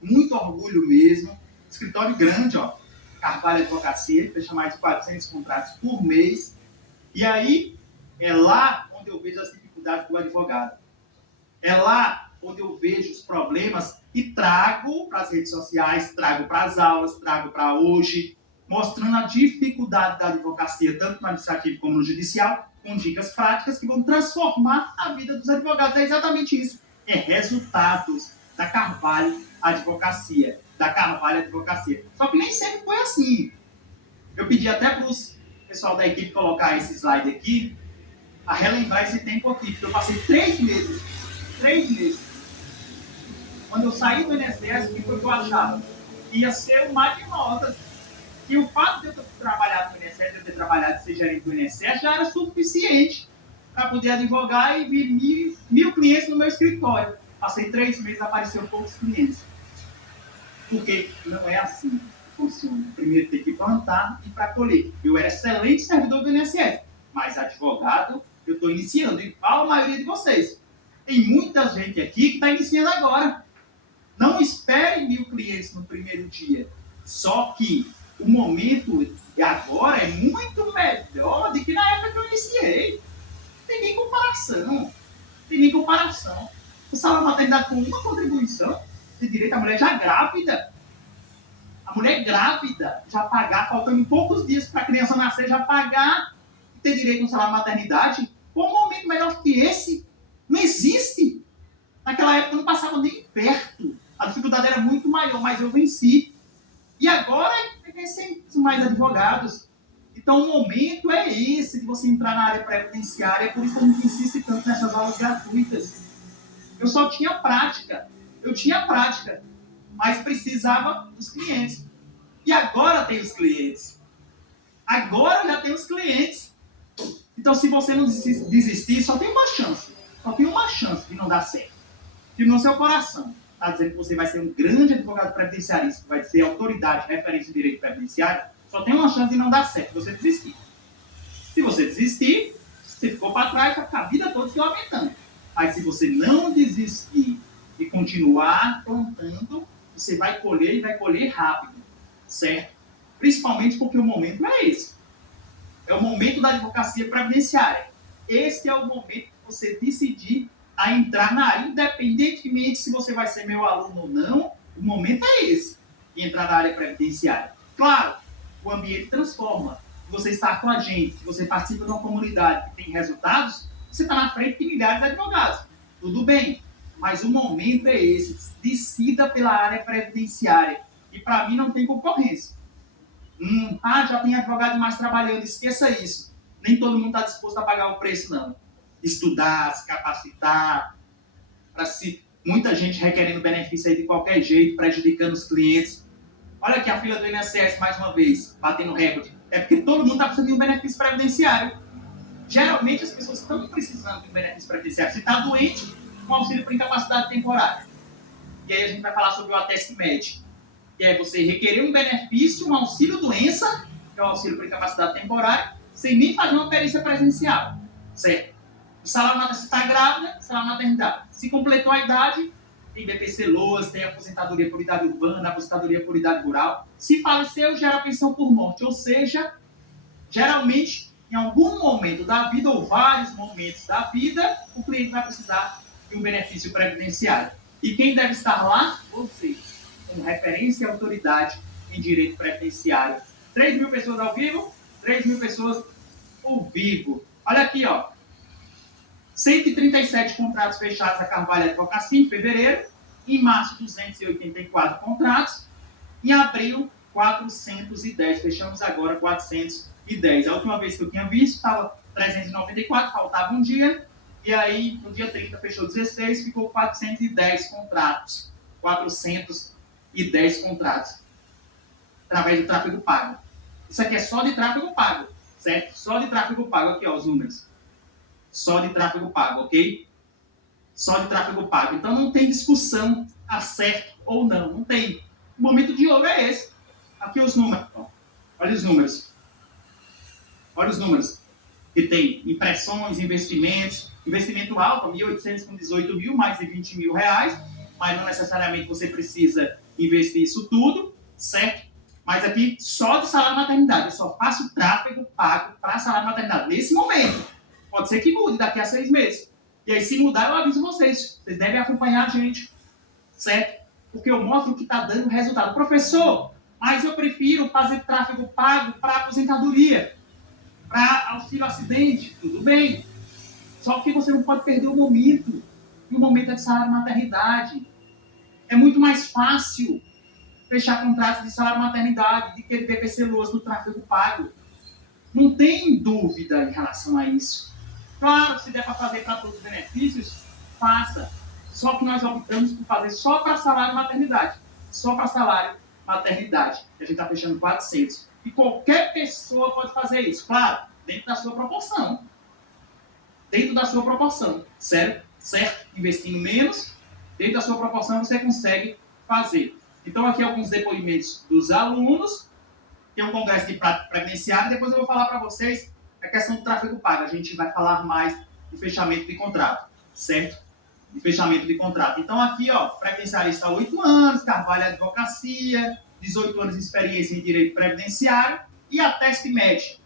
mesmo. Escritório grande, ó, Carvalho Advocacia, fecha mais de 400 contratos por mês. E aí, é lá onde eu vejo as dificuldades do advogado. É lá onde eu vejo os problemas e trago para as redes sociais, trago para as aulas, trago para hoje, mostrando a dificuldade da advocacia, tanto no administrativo como no judicial, com dicas práticas que vão transformar a vida dos advogados. É exatamente isso. É resultados da Carvalho Advocacia. da Carvalho Advocacia. Só que nem sempre foi assim. Eu pedi até para o pessoal da equipe colocar esse slide aqui, a relembrar esse tempo aqui, porque eu passei 3 meses, quando eu saí do INSS, o que foi que eu achava? Ia ser o mar de notas. E o fato de eu ter trabalhado no INSS, de eu ter trabalhado de ser gerente do INSS, já era suficiente para poder advogar e vir mil clientes no meu escritório. Passei 3 meses, apareceram poucos clientes. Porque não é assim que funciona. Primeiro tem que plantar e para colher. Eu era excelente servidor do INSS, mas advogado eu estou iniciando, igual a maioria de vocês. Tem muita gente aqui que está iniciando agora. Não espere 1000 clientes no primeiro dia. Só que o momento agora é muito melhor do que na época que eu iniciei. Não tem nem comparação. O salário maternidade com uma contribuição, de direito à mulher já grávida. A mulher grávida já pagar, faltando poucos dias para a criança nascer, já pagar e ter direito a um salário maternidade. Qual momento melhor que esse? Não existe. Naquela época eu não passava nem perto. A dificuldade era muito maior, mas eu venci. E agora tem mais advogados. Então o momento é esse de você entrar na área previdenciária. Por isso que a gente insiste tanto nessas aulas gratuitas. Eu só tinha prática. Mas precisava dos clientes. E agora tem os clientes. Agora já tem os clientes. Então se você não desistir, só tem uma chance. Só tem uma chance de não dar certo. Se no seu coração está dizendo que você vai ser um grande advogado previdenciarista, vai ser autoridade, referência em direito previdenciário, só tem uma chance de não dar certo, você desistir. Se você desistir, você ficou para trás, vai ficar a vida toda se lamentando. Mas se você não desistir e continuar plantando, você vai colher e vai colher rápido, certo? Principalmente porque o momento é esse. É o momento da advocacia previdenciária. Esse é o momento de você decidir a entrar na área, independentemente se você vai ser meu aluno ou não, o momento é esse, de entrar na área previdenciária. Claro, o ambiente transforma. Se você está com a gente, se você participa de uma comunidade que tem resultados, você está na frente de milhares de advogados. Tudo bem, mas o momento é esse. Decida pela área previdenciária. E para mim não tem concorrência. Já tem advogado mais trabalhando, esqueça isso. Nem todo mundo está disposto a pagar o preço, não. Estudar, se capacitar, muita gente requerendo benefício aí de qualquer jeito, prejudicando os clientes. Olha aqui a fila do INSS mais uma vez, batendo recorde. É porque todo mundo está precisando de um benefício previdenciário. Geralmente as pessoas estão precisando de um benefício previdenciário. Se está doente, um auxílio por incapacidade temporária. E aí a gente vai falar sobre o ateste médico. Que é você requerer um benefício, um auxílio-doença, que é o auxílio por incapacidade temporária, sem nem fazer uma perícia presencial. Certo? O salário maternidade, se está grávida, salário maternidade. Se completou a idade, tem BPC LOAS, tem aposentadoria por idade urbana, aposentadoria por idade rural. Se faleceu, gera pensão por morte. Ou seja, geralmente, em algum momento da vida, ou vários momentos da vida, o cliente vai precisar de um benefício previdenciário. E quem deve estar lá? Você, como referência e autoridade em direito previdenciário. 3.000 pessoas ao vivo, 3.000 pessoas ao vivo. Olha aqui, ó. 137 contratos fechados da Carvalho Advocacia em fevereiro. Em março, 284 contratos. Em abril, 410. Fechamos agora 410. A última vez que eu tinha visto, estava 394, faltava um dia. E aí, no dia 30, fechou 16, ficou 410 contratos. 410 contratos. Através do tráfego pago. Isso aqui é só de tráfego pago, certo? Só de tráfego pago. Aqui, ó, os números. Só de tráfego pago, ok? Só de tráfego pago. Então não tem discussão a certo ou não. Não tem. O momento de ouro é esse. Aqui os números. Olha os números. Olha os números. Que tem impressões, investimentos. Investimento alto, 1.800 com 18 mil, mais de 20 mil reais. Mas não necessariamente você precisa investir isso tudo, certo? Mas aqui só de salário maternidade. Eu só faço tráfego pago para salário maternidade. Nesse momento. Pode ser que mude daqui a 6 meses. E aí, se mudar, eu aviso vocês. Vocês devem acompanhar a gente, certo? Porque eu mostro o que está dando resultado. Professor, mas eu prefiro fazer tráfego pago para aposentadoria, para auxílio acidente. Tudo bem. Só que você não pode perder o momento. E o momento é de salário maternidade. É muito mais fácil. fechar contratos de salário maternidade, de querer PPC Luas do tráfego pago. Não tem dúvida em relação a isso. Claro, se der para fazer para todos os benefícios, faça. Só que nós optamos por fazer só para salário maternidade. Só para salário maternidade. A gente está fechando 400. E qualquer pessoa pode fazer isso. Claro, dentro da sua proporção. Dentro da sua proporção. Certo? Investindo menos, dentro da sua proporção você consegue fazer. Então aqui alguns depoimentos dos alunos. Tem um congresso de prática previdenciária. Depois eu vou falar para vocês a questão do tráfego pago. A gente vai falar mais de fechamento de contrato. Certo? De fechamento de contrato. Então aqui, ó, previdenciarista há 8 anos, trabalha em advocacia, 18 anos de experiência em direito previdenciário e ateste médico.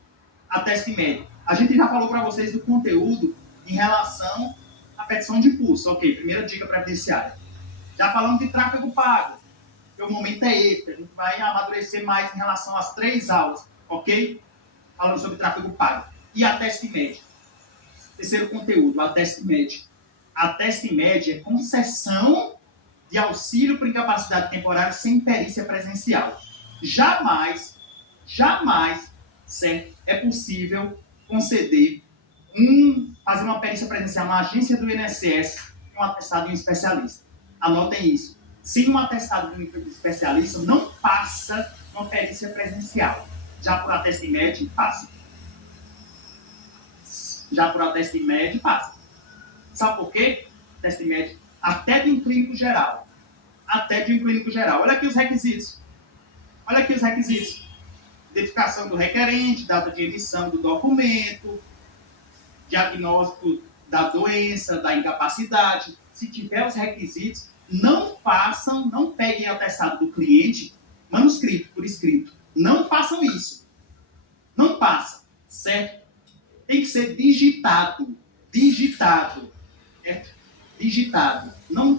Ateste médico. A gente já falou para vocês do conteúdo em relação à petição de impulso. Ok, primeira dica previdenciária. Já falamos de tráfego pago. O momento é esse. A gente vai amadurecer mais em relação às 3 aulas. Ok? Falando sobre tráfego pago. E ateste médico. Terceiro conteúdo, ateste médico. Ateste médio é concessão de auxílio por incapacidade temporária sem perícia presencial. Jamais, certo, é possível conceder fazer uma perícia presencial na agência do INSS com um atestado de um especialista. Anotem isso. Sem um atestado de um especialista, não passa uma perícia presencial. Já por ateste médio, passa. Sabe por quê? Teste médico, até de um clínico geral. Olha aqui os requisitos. Identificação do requerente, data de emissão do documento, diagnóstico da doença, da incapacidade. Se tiver os requisitos, não peguem atestado do cliente, manuscrito, por escrito. Não façam isso. Não passa, certo? Tem que ser digitado. Não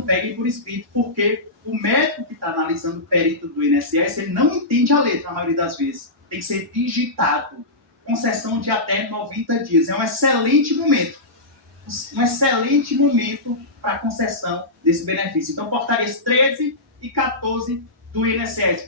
peguem por escrito, porque o médico que está analisando o perito do INSS, ele não entende a letra, na maioria das vezes. Tem que ser digitado. Concessão de até 90 dias. É um excelente momento. Para a concessão desse benefício. Então, portarias 13 e 14 do INSS.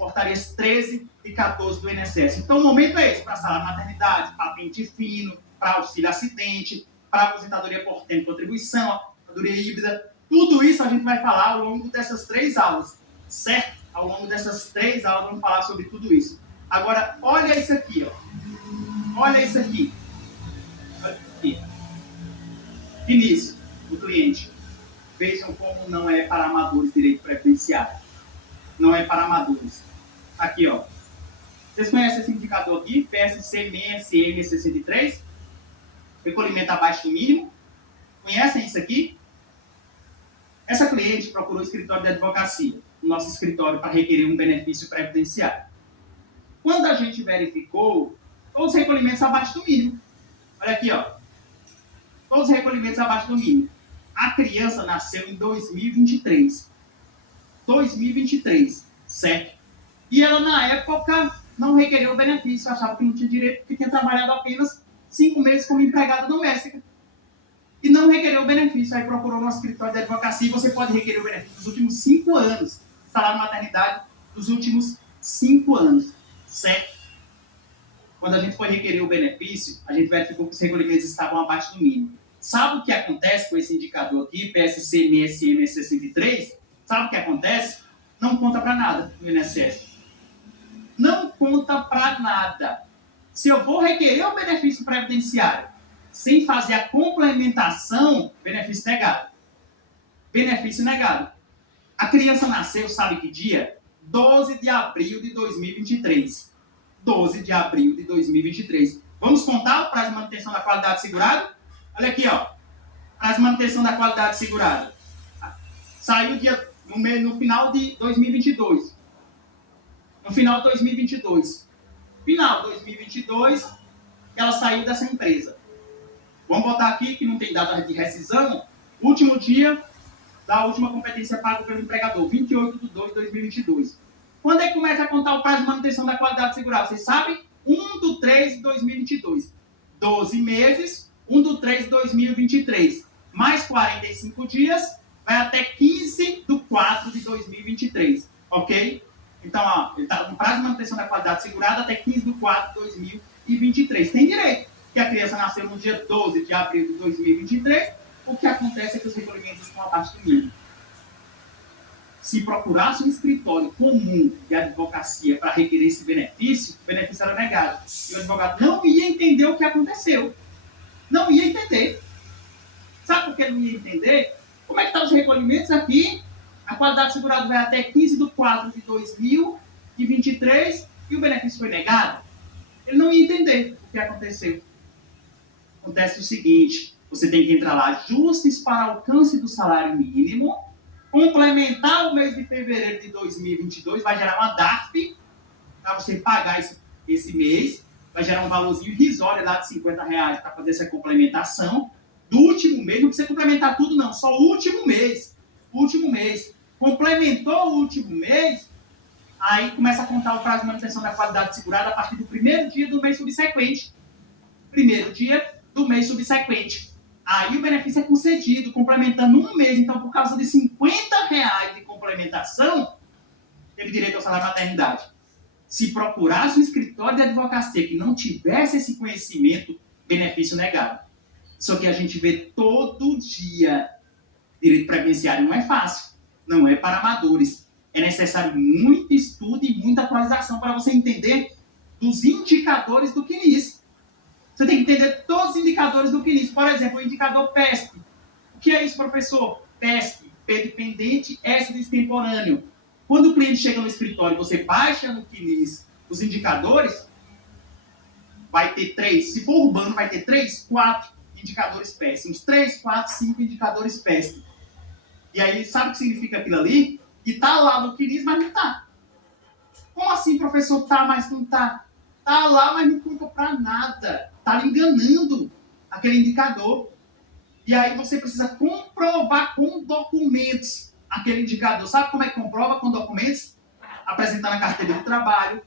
Então, o momento é esse, para salário maternidade, para pente fino, para auxílio acidente, para aposentadoria por tempo de contribuição, aposentadoria híbrida. Tudo isso a gente vai falar ao longo dessas 3 aulas, certo? Ao longo dessas 3 aulas vamos falar sobre tudo isso. Agora, olha isso aqui, ó. Olha isso aqui. Início do cliente. Vejam como não é para amadores direito previdenciário. Não é para amadores. Aqui, ó. Vocês conhecem esse indicador aqui? PSC 6CM63? Recolhimento abaixo do mínimo. Conhecem isso aqui? Essa cliente procurou o escritório de advocacia, o nosso escritório, para requerer um benefício previdenciário. Quando a gente verificou, todos os recolhimentos abaixo do mínimo. Olha aqui, ó. Todos os recolhimentos abaixo do mínimo. A criança nasceu em 2023. 2023, certo? E ela, na época, não requereu o benefício, achava que não tinha direito, porque tinha trabalhado apenas 5 meses como empregada doméstica. E não requereu o benefício. Aí procurou no nosso escritório de advocacia. Você pode requerer o benefício dos últimos 5 anos. Salário maternidade dos últimos 5 anos. Certo? Quando a gente foi requerer o benefício, a gente verificou que os recolhimentos estavam abaixo do mínimo. Sabe o que acontece com esse indicador aqui, PSC MSM 63? Sabe o que acontece? Não conta para nada no INSS. Não conta para nada. Se eu vou requerer o benefício previdenciário sem fazer a complementação, benefício negado. Benefício negado. A criança nasceu, sabe que dia? 12 de abril de 2023. 12 de abril de 2023. Vamos contar o prazo de manutenção da qualidade segurada? Olha aqui, ó. Prazo de manutenção da qualidade segurada. Saiu no final de 2022. No final de 2022. Final de 2022, ela saiu dessa empresa. Vamos botar aqui que não tem data de rescisão. Último dia da última competência paga pelo empregador, 28/2/2022. Quando é que começa a contar o prazo de manutenção da qualidade segurada? Vocês sabem? 1/3/2022. 12 meses, 1/3/2023. Mais 45 dias, vai até 15/4/2023, ok? Então, ó, ele está no prazo de manutenção da qualidade segurada até 15/4/2023. Tem direito. Que a criança nasceu no dia 12 de abril de 2023, o que acontece é que os recolhimentos estão abaixo do mínimo. Se procurasse um escritório comum de advocacia para requerer esse benefício, o benefício era negado. E o advogado não ia entender o que aconteceu. Não ia entender. Sabe por que não ia entender? Como é que estão os recolhimentos aqui? A qualidade segurada vai até 15/4/2023 e o benefício foi negado. Ele não ia entender o que aconteceu. Acontece o seguinte, você tem que entrar lá, ajustes para alcance do salário mínimo, complementar o mês de fevereiro de 2022, vai gerar uma DARF para você pagar esse mês, vai gerar um valorzinho irrisório lá de R$50 para fazer essa complementação do último mês. Não precisa complementar tudo não, só o último mês. Complementou o último mês, aí começa a contar o prazo de manutenção da qualidade segurada a partir do primeiro dia do mês subsequente. Aí o benefício é concedido, complementando um mês. Então, por causa de R$50 de complementação, teve direito ao salário maternidade. Se procurasse um escritório de advocacia que não tivesse esse conhecimento, benefício negado. Isso que a gente vê todo dia. Direito previdenciário não é fácil, não é para amadores. É necessário muito estudo e muita atualização para você entender dos indicadores do CNIS. Você tem que entender todos os indicadores do CNIS. Por exemplo, o indicador PESP. O que é isso, professor? PESP, P dependente, S de extemporâneo. Quando o cliente chega no escritório, você baixa no CNIS os indicadores, vai ter 3. Se for urbano, vai ter 3, 4 indicadores PESP. Uns 3, 4, 5 indicadores PESP. E aí, sabe o que significa aquilo ali? Que está lá no CNIS, mas não está. Como assim, professor? Tá, mas não está. Está lá, mas não conta para nada. Está lhe enganando aquele indicador. E aí você precisa comprovar com documentos aquele indicador. Sabe como é que comprova com documentos? Apresentando a carteira de trabalho.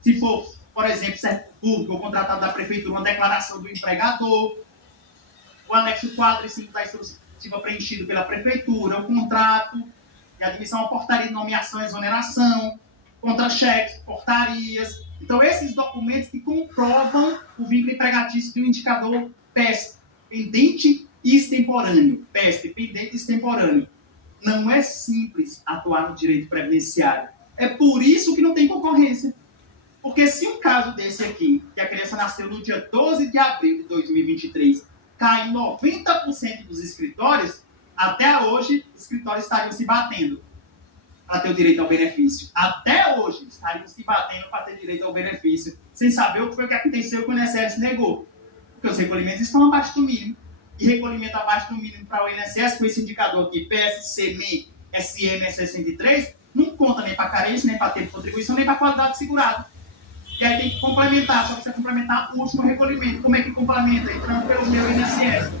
Se for, por exemplo, servidor público ou contratado da prefeitura, uma declaração do empregador. O anexo 4 e 5 da instrutiva preenchido pela prefeitura. O contrato de admissão à portaria de nomeação e exoneração. Contra-cheques, portarias. Então, esses documentos que comprovam o vínculo empregatício de um indicador PESP, pendente e extemporâneo. PESP, pendente e extemporâneo. Não é simples atuar no direito previdenciário. É por isso que não tem concorrência. Porque se um caso desse aqui, que a criança nasceu no dia 12 de abril de 2023, cai em 90% dos escritórios, até hoje os escritórios estariam se batendo para ter o direito ao benefício. Até hoje estariam se batendo para ter direito ao benefício, sem saber o que foi que aconteceu que o INSS negou. Porque os recolhimentos estão abaixo do mínimo. E recolhimento abaixo do mínimo para o INSS, com esse indicador aqui, PSC, MEI, SM, 63, não conta nem para carência, nem para tempo de contribuição, nem para qualidade segurada. E aí tem que complementar, só precisa complementar o último recolhimento. Como é que complementa? Entrando pelo meu INSS.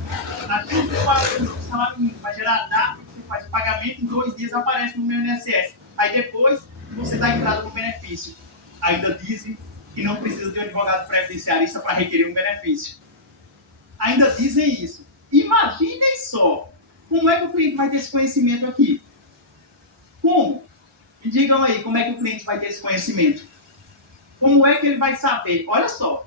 Aqui o salário mínimo vai gerar a data que você faz o pagamento, em 2 dias aparece no meu INSS. Aí depois você dá entrada no benefício. Ainda dizem que não precisa de um advogado previdenciarista para requerer um benefício. Ainda dizem isso. Imaginem só, como é que o cliente vai ter esse conhecimento aqui? Como? Me digam aí, como é que o cliente vai ter esse conhecimento? Como é que ele vai saber? Olha só,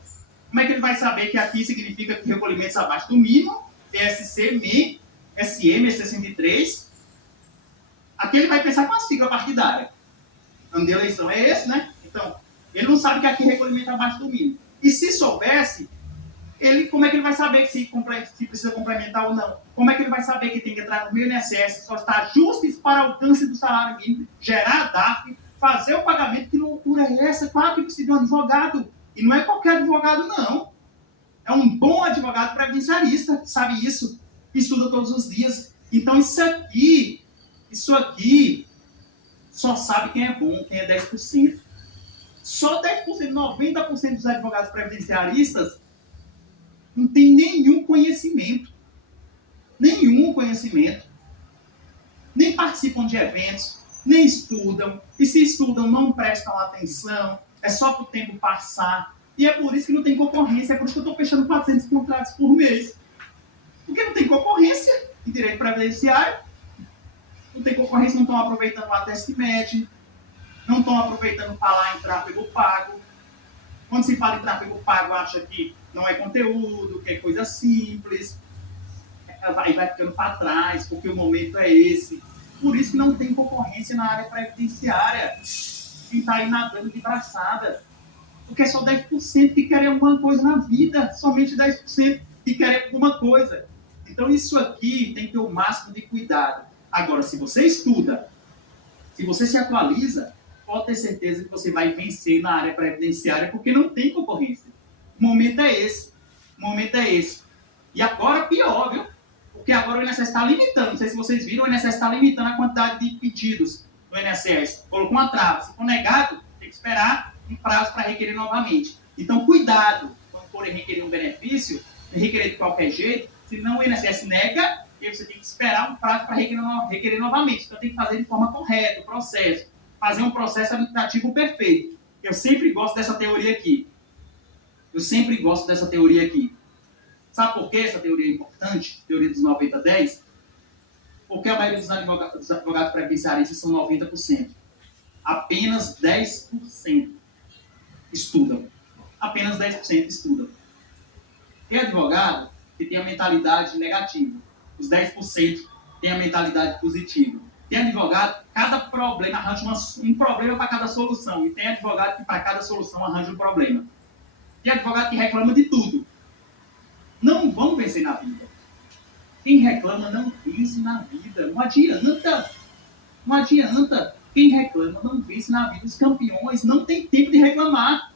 como é que ele vai saber que aqui significa que recolhimentos abaixo do mínimo, PSC, MEI, SM, 63, aqui ele vai pensar com a sigla partidária. Ano de eleição é esse, né? Então, ele não sabe que aqui é recolhimento abaixo do mínimo. E se soubesse, como é que ele vai saber se precisa complementar ou não? Como é que ele vai saber que tem que entrar no meu INSS, só está ajustes para alcance do salário mínimo, gerar a DARF, fazer o pagamento? Que loucura é essa? Claro que precisa de um advogado. E não é qualquer advogado, não. É um bom advogado previdenciarista, sabe isso? Estuda todos os dias. Então isso aqui, só sabe quem é bom, quem é 10%. Só 10%, 90% dos advogados previdenciaristas não tem nenhum conhecimento. Nem participam de eventos, nem estudam. E se estudam, não prestam atenção. É só para o tempo passar. E é por isso que não tem concorrência. É por isso que eu estou fechando 400 contratos por mês. Porque não tem concorrência em direito previdenciário. Não tem concorrência, não estão aproveitando a task match, não estão aproveitando falar em tráfego pago. Quando se fala em tráfego pago, acha que não é conteúdo, que é coisa simples, vai ficando para trás, porque o momento é esse. Por isso que não tem concorrência na área previdenciária. Quem está aí nadando de braçada. Porque é só 10% que querem alguma coisa na vida, somente 10% que querem alguma coisa. Então isso aqui tem que ter o máximo de cuidado. Agora, se você estuda, se você se atualiza, pode ter certeza que você vai vencer na área previdenciária, porque não tem concorrência. O momento é esse. O momento é esse. E agora pior, viu? Porque agora o INSS está limitando. Não sei se vocês viram, o INSS está limitando a quantidade de pedidos do INSS. Colocou uma trava. Se for negado, tem que esperar um prazo para requerer novamente. Então, cuidado quando forem requerer um benefício, requerer de qualquer jeito, senão o INSS nega e você tem que esperar um prazo para requerer novamente. Então, tem que fazer de forma correta o processo. Fazer um processo administrativo perfeito. Eu sempre gosto dessa teoria aqui. Sabe por que essa teoria é importante? Teoria dos 90-10? Porque a maioria dos advogados previdenciaristas são 90%. Apenas 10% estudam. Apenas 10% estudam. Tem advogado que tem a mentalidade negativa. Os 10% têm a mentalidade positiva. Tem advogado, cada problema arranja um problema para cada solução. E tem advogado que para cada solução arranja um problema. Tem advogado que reclama de tudo. Não vão vencer na vida. Quem reclama não vence na vida. Não adianta. Não adianta. Quem reclama não vence na vida. Os campeões não têm tempo de reclamar.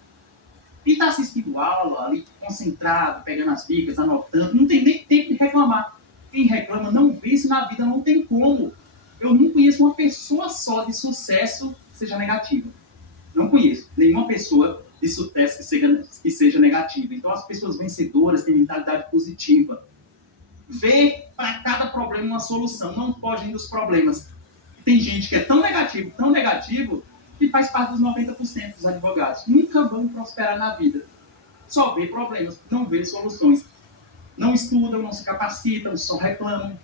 Quem está assistindo aula, ali, concentrado, pegando as dicas, anotando, não tem nem tempo de reclamar. Quem reclama não vence na vida, não tem como. Eu não conheço uma pessoa só de sucesso que seja negativa. Não conheço nenhuma pessoa de sucesso que seja negativa. Então, as pessoas vencedoras têm mentalidade positiva. Vê para cada problema uma solução. Não fogem dos problemas. Tem gente que é tão negativo, que faz parte dos 90% dos advogados. Nunca vão prosperar na vida. Só vê problemas, não vê soluções. Não estudam, não se capacitam, só reclamam.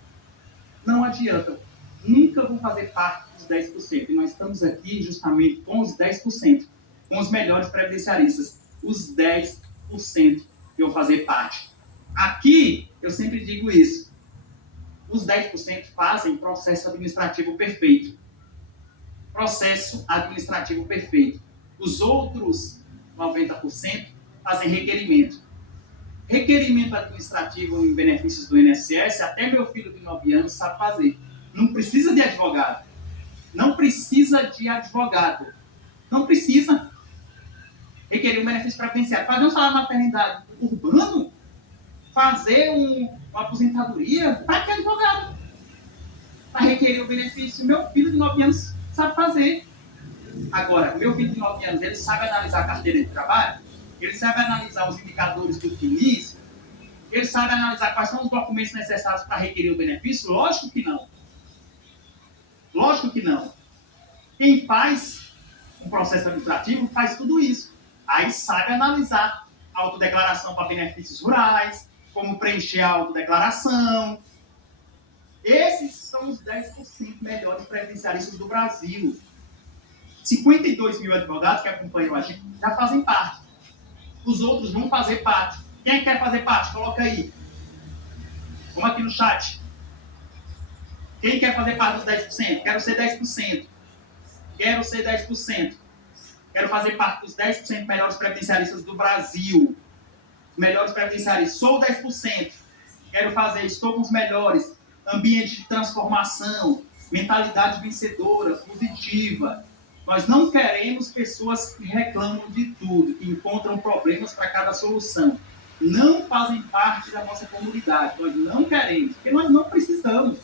Não adianta. Nunca vão fazer parte dos 10%. E nós estamos aqui justamente com os 10%, com os melhores previdenciaristas. Os 10% que vão fazer parte. Aqui, eu sempre digo isso. Os 10% fazem processo administrativo perfeito. Processo administrativo perfeito. Os outros 90% fazem requerimento. Requerimento administrativo em benefícios do INSS, até meu filho de 9 anos sabe fazer. Não precisa de advogado. Não precisa de advogado. Não precisa. Requerer um benefício previdenciário. Fazer um salário de maternidade urbano? Fazer uma aposentadoria? Para que advogado? Para requerer o benefício. Meu filho de 9 anos sabe fazer. Agora, meu filho de 9 anos, ele sabe analisar a carteira de trabalho? Ele sabe analisar os indicadores do FINIS? Ele sabe analisar quais são os documentos necessários para requerer o benefício? Lógico que não. Lógico que não. Quem faz um processo administrativo faz tudo isso. Aí sabe analisar a autodeclaração para benefícios rurais, como preencher a autodeclaração. Esses são os 10% melhores previdenciaristas do Brasil. 52 mil advogados que acompanham a gente já fazem parte. Os outros vão fazer parte. Quem quer fazer parte? Coloca aí. Vamos aqui no chat. Quem quer fazer parte dos 10%? Quero ser 10%. Quero ser 10%. Quero fazer parte dos 10% melhores previdenciaristas do Brasil. Melhores previdenciaristas. Sou 10%. Quero fazer. Estou com os melhores. Ambiente de transformação. Mentalidade vencedora, positiva. Nós não queremos pessoas que reclamam de tudo, que encontram problemas para cada solução. Não fazem parte da nossa comunidade. Nós não queremos, porque nós não precisamos.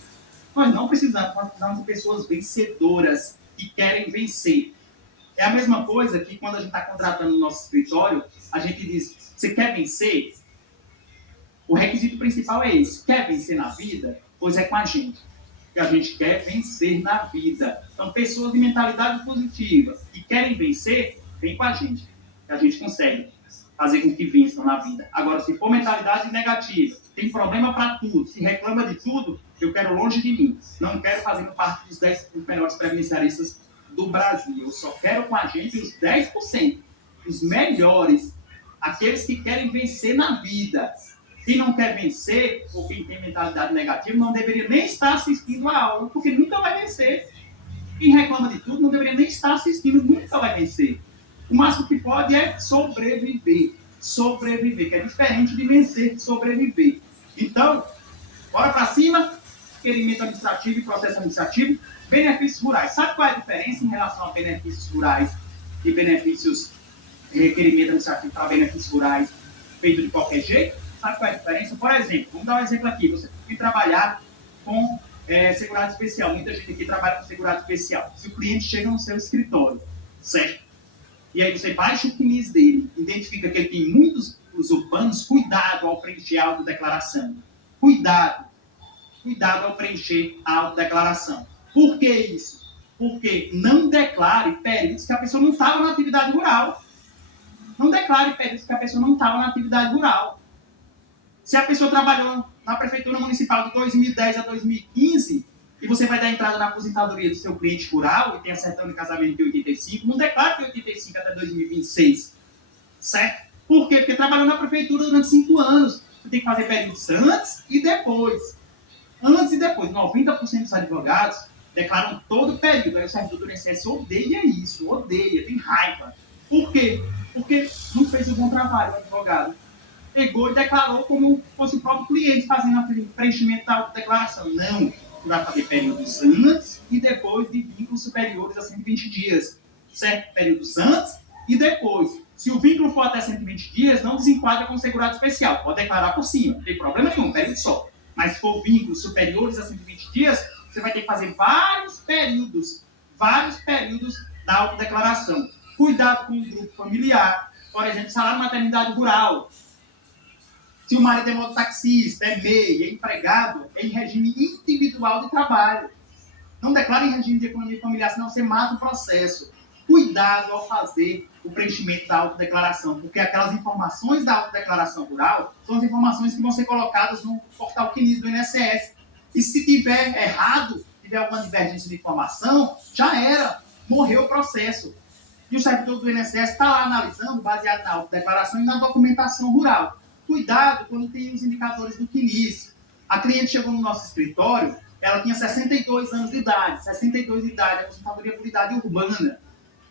Nós precisamos de pessoas vencedoras, que querem vencer. É a mesma coisa que quando a gente está contratando no nosso escritório, a gente diz, você quer vencer? O requisito principal é esse. Quer vencer na vida? Pois é com a gente. Que a gente quer vencer na vida. Então, pessoas de mentalidade positiva que querem vencer, vem com a gente. Que a gente consegue fazer com que vençam na vida. Agora, se for mentalidade negativa, tem problema para tudo, se reclama de tudo, eu quero longe de mim. Não quero fazer parte dos 10 melhores previdenciaristas do Brasil. Eu só quero com a gente os 10%, os melhores, aqueles que querem vencer na vida. Quem não quer vencer, ou quem tem mentalidade negativa, não deveria nem estar assistindo a aula, porque nunca vai vencer. Quem reclama de tudo não deveria nem estar assistindo, nunca vai vencer. O máximo que pode é sobreviver. Sobreviver, que é diferente de vencer, sobreviver. Então, bora para cima, requerimento administrativo e processo administrativo, benefícios rurais. Sabe qual é a diferença em relação a benefícios rurais e benefícios, requerimento administrativo para benefícios rurais feito de qualquer jeito? Sabe qual é a diferença? Por exemplo, vamos dar um exemplo aqui, você tem que trabalhar com segurado especial. Muita gente aqui trabalha com segurado especial. Se o cliente chega no seu escritório, certo? E aí você baixa o CNIS dele, identifica que ele tem muitos usurpanos, cuidado ao preencher a autodeclaração. Cuidado ao preencher a autodeclaração. Por que isso? Porque não declare períodos que a pessoa não estava na atividade rural. Não declare períodos que a pessoa não estava na atividade rural. Se a pessoa trabalhou na Prefeitura Municipal de 2010 a 2015, e você vai dar entrada na aposentadoria do seu cliente rural, e tem a certidão de casamento de 85, não declare de 85 até 2026. Certo? Por quê? Porque trabalhou na Prefeitura durante 5 anos. Você tem que fazer períodos antes e depois. Antes e depois. 90% dos advogados declaram todo o período. Aí o servidor do INSS odeia isso, odeia, tem raiva. Por quê? Porque não fez o bom trabalho o advogado. Pegou e declarou como fosse o próprio cliente fazendo o preenchimento da autodeclaração. Não, vai fazer períodos antes e depois de vínculos superiores a 120 dias. Certo? Períodos antes e depois. Se o vínculo for até 120 dias, não desenquadra com segurado especial. Pode declarar por cima, não tem problema nenhum, período só. Mas se for vínculos superiores a 120 dias, você vai ter que fazer vários períodos da autodeclaração. Cuidado com o grupo familiar. Por exemplo, salário maternidade rural. Se o marido é mototaxista, é MEI, é empregado, é em regime individual de trabalho. Não declare em regime de economia familiar, senão você mata o processo. Cuidado ao fazer o preenchimento da autodeclaração, porque aquelas informações da autodeclaração rural são as informações que vão ser colocadas no portal CNIS do INSS. E se tiver errado, tiver alguma divergência de informação, já era, morreu o processo. E o servidor do INSS está lá analisando, baseado na autodeclaração e na documentação rural. Cuidado quando tem os indicadores do CNIS. A cliente chegou no nosso escritório, ela tinha 62 anos de idade, aposentadoria por idade urbana.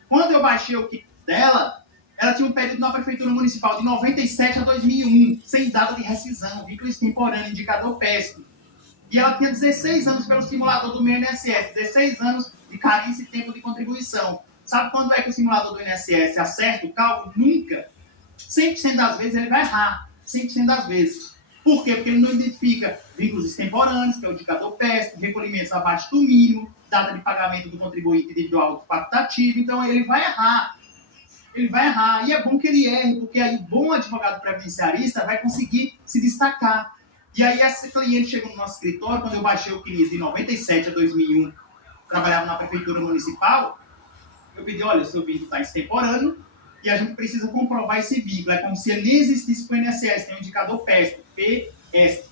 Quando eu baixei o kit dela, ela tinha um período na Prefeitura Municipal de 97 a 2001, sem data de rescisão, vínculo extemporâneo, indicador PESP. E ela tinha 16 anos pelo simulador do meu INSS, 16 anos de carência e tempo de contribuição. Sabe quando é que o simulador do INSS acerta o cálculo? Nunca. 100% das vezes ele vai errar. 100% das vezes. Por quê? Porque ele não identifica vínculos extemporâneos, que é o indicador PESP, recolhimentos abaixo do mínimo, data de pagamento do contribuinte individual facultativo. Então ele vai errar. Ele vai errar. E é bom que ele erre, porque aí o bom advogado previdenciarista vai conseguir se destacar. E aí essa cliente chegou no nosso escritório, quando eu baixei o CNIS de 97 a 2001, trabalhava na Prefeitura Municipal, eu pedi, olha, o seu vínculo está extemporâneo, e a gente precisa comprovar esse vínculo. É como se ele nem existisse para o INSS, tem um indicador PESP, PS,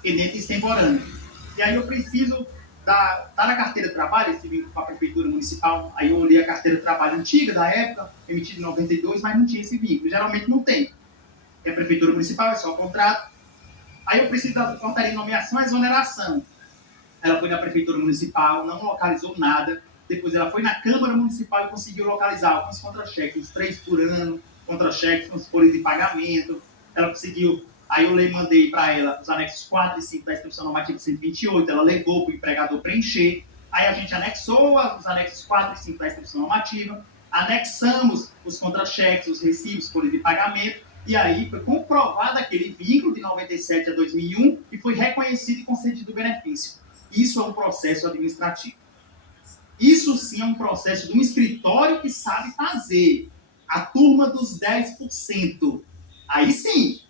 pendente extemporâneo. E aí eu preciso tá na carteira de trabalho, esse vínculo para a Prefeitura Municipal, aí eu olhei a carteira de trabalho antiga da época, emitida em 92, mas não tinha esse vínculo. Geralmente não tem. É a Prefeitura Municipal, é só o contrato. Aí eu preciso da portaria de nomeação e exoneração. Ela foi na Prefeitura Municipal, não localizou nada. Depois ela foi na Câmara Municipal e conseguiu localizar alguns contra-cheques, uns 3 por ano, contra-cheques, uns folhas de pagamento. Ela conseguiu, aí eu mandei para ela os anexos 4 e 5 da Instrução Normativa 128, ela legou para o empregador preencher. Aí a gente anexou os anexos 4 e 5 da Instrução Normativa, anexamos os contra-cheques, os recibos, folhas de pagamento, e aí foi comprovado aquele vínculo de 97 a 2001 e foi reconhecido e concedido o benefício. Isso é um processo administrativo. Isso sim é um processo de um escritório que sabe fazer. A turma dos 10%. Aí sim.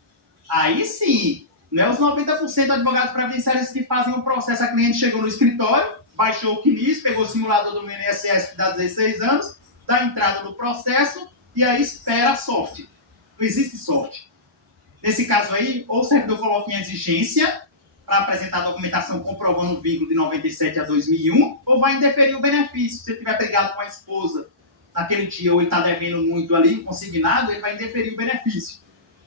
Não é os 90% de advogados previdenciários que fazem o processo. A cliente chegou no escritório, baixou o CNIS, pegou o simulador do INSS que dá 16 anos, dá entrada no processo e aí espera a sorte. Não existe sorte. Nesse caso aí, ou o servidor coloca em exigência para apresentar a documentação comprovando o vínculo de 97 a 2001, ou vai indeferir o benefício. Se ele tiver brigado com a esposa naquele dia, ou ele está devendo muito ali, consignado, ele vai indeferir o benefício.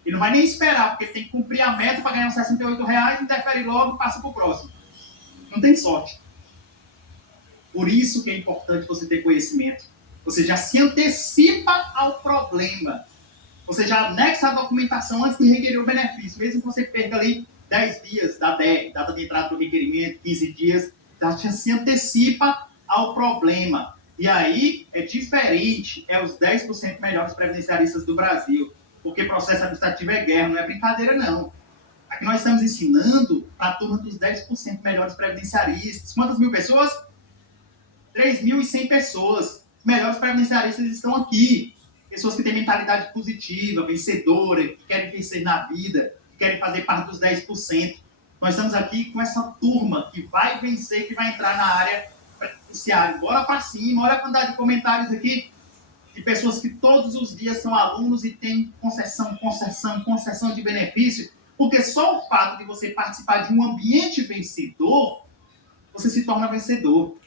Ele não vai nem esperar, porque ele tem que cumprir a meta para ganhar uns R$68, indefere logo e passa para o próximo. Não tem sorte. Por isso que é importante você ter conhecimento. Você já se antecipa ao problema. Você já anexa a documentação antes de requerer o benefício. Mesmo que você perca ali 10 dias da DER, data de entrada do requerimento, 15 dias, já se antecipa ao problema. E aí é diferente, é os 10% melhores previdenciaristas do Brasil. Porque processo administrativo é guerra, não é brincadeira não. Aqui nós estamos ensinando para a turma dos 10% melhores previdenciaristas. Quantas mil pessoas? 3.100 pessoas. Os melhores previdenciaristas estão aqui. Pessoas que têm mentalidade positiva, vencedora, que querem vencer na vida, que querem fazer parte dos 10%. Nós estamos aqui com essa turma que vai vencer, que vai entrar na área previdenciária. Bora para cima, olha a quantidade de comentários aqui de pessoas que todos os dias são alunos e têm concessão de benefício, porque só o fato de você participar de um ambiente vencedor, você se torna vencedor.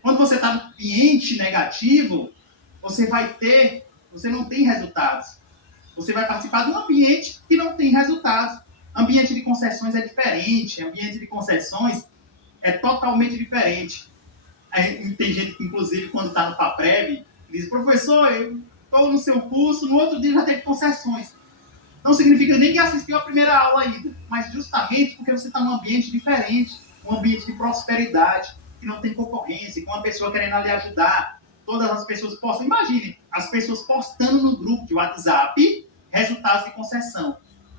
Quando você está no ambiente negativo, você não tem resultados. Você vai participar de um ambiente que não tem resultados. Ambiente de concessões é diferente, ambiente de concessões é totalmente diferente. Tem gente que, inclusive, quando está no FAPREV, diz, professor, eu estou no seu curso, no outro dia já teve concessões. Não significa nem que assistiu a primeira aula ainda, mas justamente porque você está num ambiente diferente, um ambiente de prosperidade, que não tem concorrência, com uma pessoa querendo lhe ajudar. Todas as pessoas postam, imagine, as pessoas postando no grupo de WhatsApp resultados de concessão.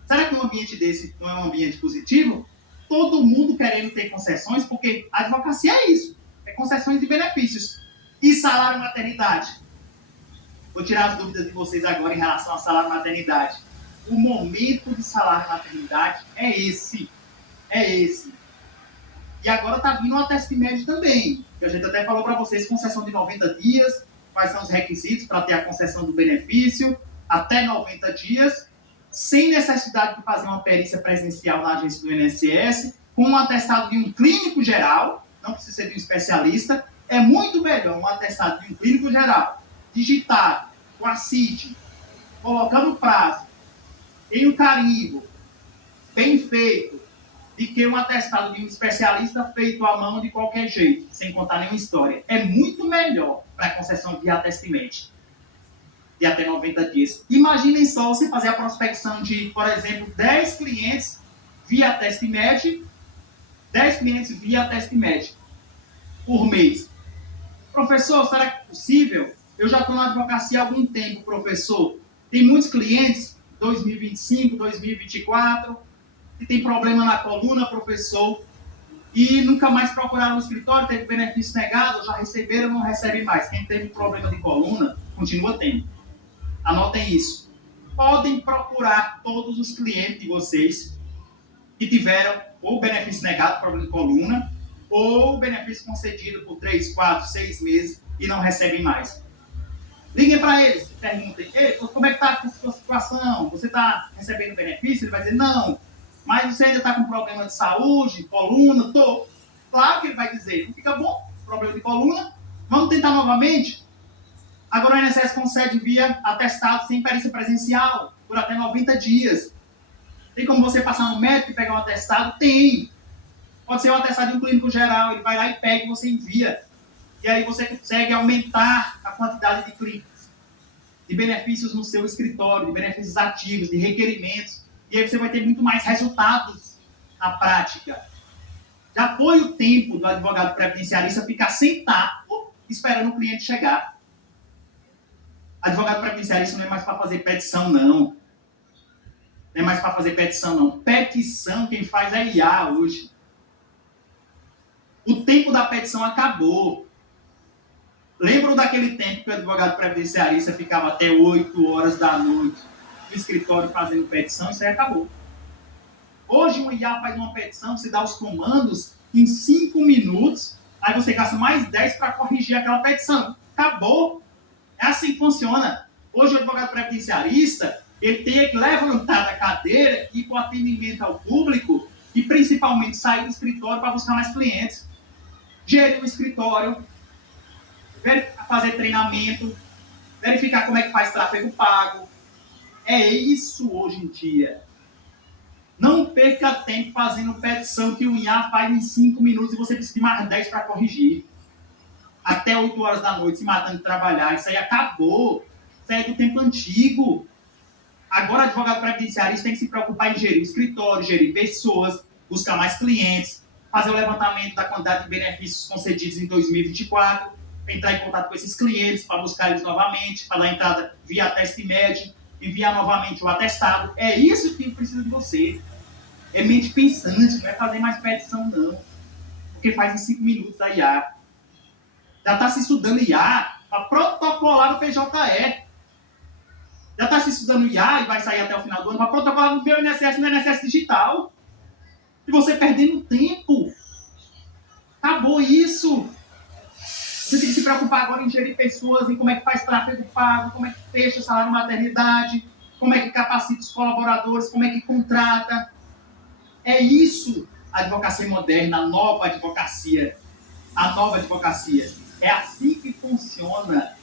Será que um ambiente desse não é um ambiente positivo? Todo mundo querendo ter concessões, porque a advocacia é isso, é concessões de benefícios. E salário maternidade? Vou tirar as dúvidas de vocês agora em relação a salário maternidade. O momento de salário maternidade é esse. É esse. E agora está vindo uma teste médio também, que a gente até falou para vocês, concessão de 90 dias, quais são os requisitos para ter a concessão do benefício, até 90 dias, sem necessidade de fazer uma perícia presencial na agência do INSS, com um atestado de um clínico geral, não precisa ser de um especialista, é muito melhor um atestado de um clínico geral, digitado, com a CID, colocando o prazo, em um carimbo, bem feito, de que um atestado de um especialista feito à mão de qualquer jeito, sem contar nenhuma história. É muito melhor para a concessão via testemente, de até 90 dias. Imaginem só você fazer a prospecção de, por exemplo, 10 clientes via testemente, 10 clientes via testemente por mês. Professor, será que é possível? Eu já estou na advocacia há algum tempo, professor. Tem muitos clientes, 2025, 2024, que tem problema na coluna, professor, e nunca mais procuraram no escritório, teve benefício negado, já receberam, não recebem mais. Quem teve problema de coluna, continua tendo. Anotem isso. Podem procurar todos os clientes de vocês que tiveram ou benefício negado, problema de coluna, ou benefício concedido por 3, 4, 6 meses e não recebem mais. Liguem para eles, perguntem, como é que está a sua situação? Você está recebendo benefício? Ele vai dizer, não. Mas você ainda está com problema de saúde, coluna, estou. Claro que ele vai dizer, não fica bom, problema de coluna, vamos tentar novamente. Agora o INSS concede via atestado sem perícia presencial, por até 90 dias. Tem como você passar no médico e pegar um atestado? Tem. Pode ser um atestado de um clínico geral, ele vai lá e pega e você envia. E aí você consegue aumentar a quantidade de clínicas, de benefícios no seu escritório, de benefícios ativos, de requerimentos. E aí você vai ter muito mais resultados na prática. Já foi o tempo do advogado previdenciarista ficar sentado esperando o cliente chegar. Advogado previdenciarista não é mais para fazer petição, não. Não é mais para fazer petição, não. Petição quem faz é IA hoje. O tempo da petição acabou. Lembram daquele tempo que o advogado previdenciarista ficava até 8 horas da noite no escritório fazendo petição? Isso aí acabou. Hoje um IA faz uma petição, você dá os comandos em 5 minutos, aí você gasta mais 10 para corrigir aquela petição. Acabou. É assim que funciona. Hoje o advogado previdenciarista, Ele tem que levantar da cadeira e ir para o atendimento ao público e principalmente sair do escritório para buscar mais clientes. Gerir o escritório, fazer treinamento, verificar como é que faz tráfego pago. É isso hoje em dia. Não perca tempo fazendo petição que o IA faz em 5 minutos e você precisa de mais 10 para corrigir. Até 8 horas da noite se matando de trabalhar. Isso aí acabou. Isso aí é do tempo antigo. Agora, advogado previdenciarista tem que se preocupar em gerir o escritório, gerir pessoas, buscar mais clientes, fazer o levantamento da quantidade de benefícios concedidos em 2024, entrar em contato com esses clientes para buscar eles novamente, para dar entrada via teste médio, enviar novamente o atestado. É isso que precisa de você. É mente pensante, não é fazer mais petição, não. Porque faz em 5 minutos a IA. Já está se estudando IA para protocolar no PJE. Já está se estudando IA e vai sair até o final do ano para protocolar no INSS e no INSS digital. E você perdendo tempo. Acabou isso. Você tem que se preocupar agora em gerir pessoas, em como é que faz tráfego pago, como é que fecha salário maternidade, como é que capacita os colaboradores, como é que contrata. É isso a advocacia moderna, a nova advocacia. A nova advocacia. É assim que funciona.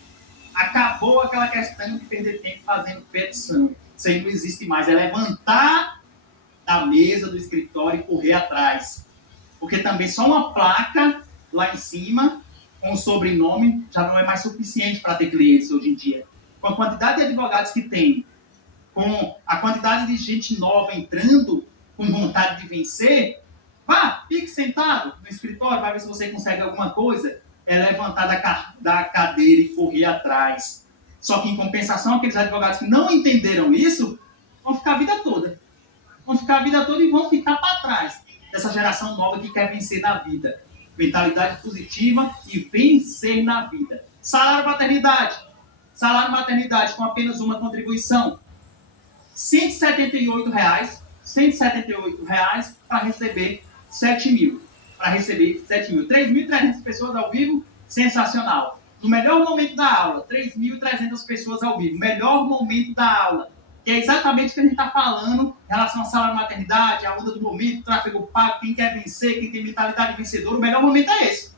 Acabou aquela questão de perder tempo fazendo petição. Isso aí não existe mais. É levantar da mesa do escritório e correr atrás. Porque também só uma placa lá em cima, com o sobrenome, já não é mais suficiente para ter clientes hoje em dia. Com a quantidade de advogados que tem, com a quantidade de gente nova entrando, com vontade de vencer, vá, fique sentado no escritório, vai ver se você consegue alguma coisa. É levantar da cadeira e correr atrás. Só que, em compensação, aqueles advogados que não entenderam isso, vão ficar a vida toda. Vão ficar a vida toda e vão ficar para trás dessa geração nova que quer vencer na vida. Mentalidade positiva e vencer na vida. Salário maternidade. Salário maternidade com apenas uma contribuição. R$ 178. R$ 178 para receber 7 mil. Para receber 7 mil. 3.300 pessoas ao vivo, sensacional. No melhor momento da aula, 3.300 pessoas ao vivo. Melhor momento da aula. Que é exatamente o que a gente está falando em relação ao salário maternidade, a onda do momento, tráfego pago, quem quer vencer, quem tem mentalidade vencedora. O melhor momento é esse.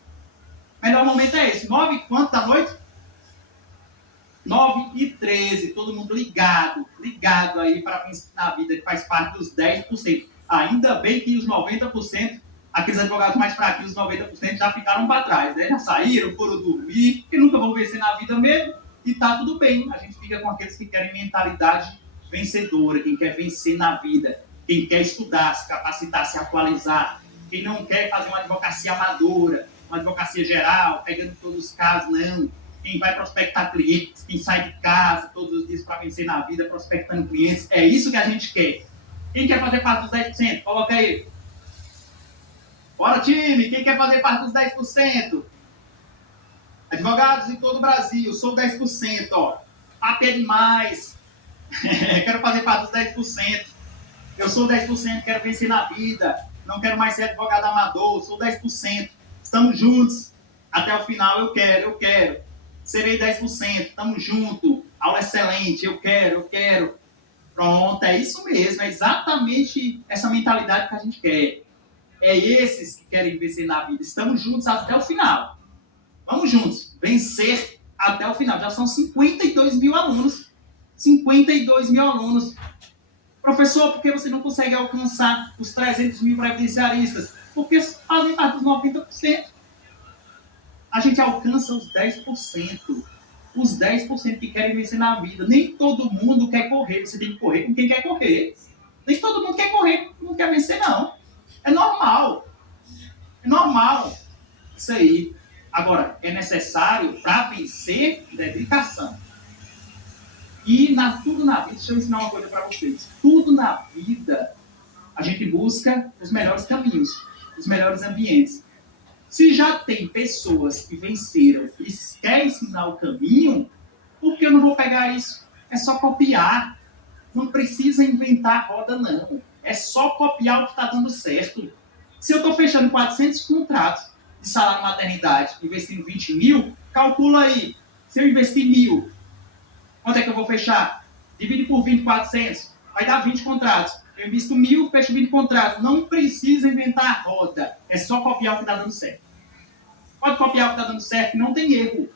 O melhor momento é esse. 9 quanto da noite? 9h13. Todo mundo ligado aí para vencer na vida, que faz parte dos 10%. Ainda bem que os 90%, aqueles advogados mais fraquinhos, os 90% já ficaram para trás, né? Já saíram, foram dormir, que nunca vão vencer na vida mesmo, e tá tudo bem. A gente fica com aqueles que querem mentalidade vencedora, quem quer vencer na vida, quem quer estudar, se capacitar, se atualizar, quem não quer fazer uma advocacia amadora, uma advocacia geral, pegando todos os casos, não. Quem vai prospectar clientes, quem sai de casa todos os dias para vencer na vida, prospectando clientes, é isso que a gente quer. Quem quer fazer parte dos 10%? Coloca aí. Bora, time! Quem quer fazer parte dos 10%? Advogados em todo o Brasil, sou 10%, ó. Papo é demais. Quero fazer parte dos 10%. Eu sou 10%, quero vencer na vida. Não quero mais ser advogado amador, sou 10%. Estamos juntos. Até o final, eu quero. Serei 10%, estamos juntos. Aula excelente, eu quero. Pronto, é isso mesmo. É exatamente essa mentalidade que a gente quer. É esses que querem vencer na vida. Estamos juntos até o final. Vamos juntos, vencer até o final. Já são 52 mil alunos. 52 mil alunos. Professor, por que você não consegue alcançar os 300 mil previdenciaristas? Porque fazem parte dos 90%. A gente alcança os 10%. Os 10% que querem vencer na vida. Nem todo mundo quer correr. Você tem que correr com quem quer correr. Nem todo mundo quer correr, não quer vencer, não. É normal. Isso aí. Agora, é necessário, para vencer, dedicação. E tudo na vida, deixa eu ensinar uma coisa para vocês. Tudo na vida, a gente busca os melhores caminhos, os melhores ambientes. Se já tem pessoas que venceram e querem ensinar o caminho, por que eu não vou pegar isso? É só copiar. Não precisa inventar a roda, não. É só copiar o que está dando certo. Se eu estou fechando 400 contratos de salário maternidade, investindo 20 mil, calcula aí. Se eu investir 1.000, quanto é que eu vou fechar divide por 20, 400, vai dar 20 contratos. Eu invisto 1.000, fecho 20 contratos. Não precisa inventar a roda. É só copiar o que está dando certo. Pode copiar o que está dando certo, não tem erro.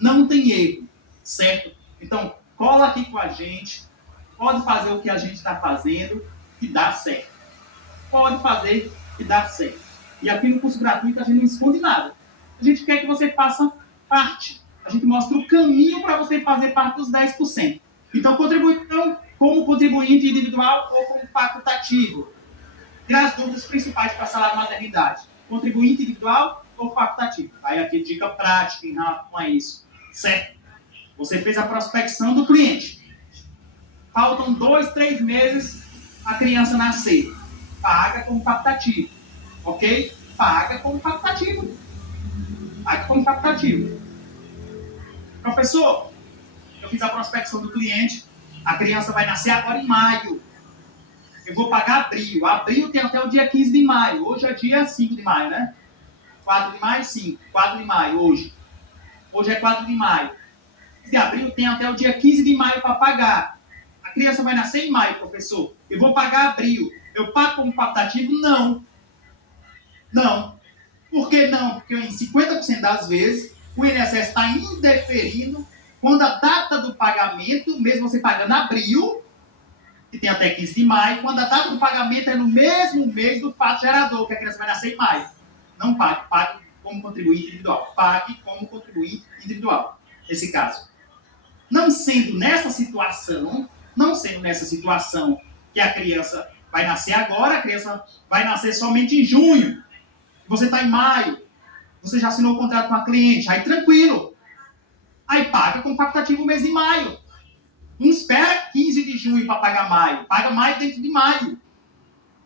Não tem erro, certo? Então, cola aqui com a gente. Pode fazer o que a gente está fazendo que dá certo. Pode fazer que dá certo. E aqui no curso gratuito a gente não esconde nada. A gente quer que você faça parte. A gente mostra o caminho para você fazer parte dos 10%. Então, como contribuinte individual ou como facultativo? Tira as dúvidas principais para salário maternidade. Contribuinte individual ou facultativo? Aí aqui dica prática em relação a isso. Certo? Você fez a prospecção do cliente. Faltam 2, 3 meses a criança nascer. Paga como facultativo. Ok? Paga como facultativo. Paga como facultativo. Professor, eu fiz a prospecção do cliente. A criança vai nascer agora em maio. Eu vou pagar abril. Abril tem até o dia 15 de maio. Hoje é dia 5 de maio, né? 4 de maio, 5. 4 de maio, hoje. Hoje é 4 de maio. De abril tem até o dia 15 de maio para pagar. A criança vai nascer em maio, professor. Eu vou pagar abril. Eu pago como facultativo? Não. Não. Por que não? Porque em 50% das vezes o INSS está indeferindo quando a data do pagamento, mesmo você pagando abril, que tem até 15 de maio, quando a data do pagamento é no mesmo mês do fato gerador, que a criança vai nascer em maio. Não pague, pague como contribuinte individual. Pague como contribuinte individual, nesse caso. Não sendo nessa situação que a criança vai nascer agora, a criança vai nascer somente em junho, você está em maio, você já assinou o contrato com a cliente, aí tranquilo. Aí paga como facultativo o mês de maio. Não espera 15 de junho para pagar maio. Paga maio dentro de maio.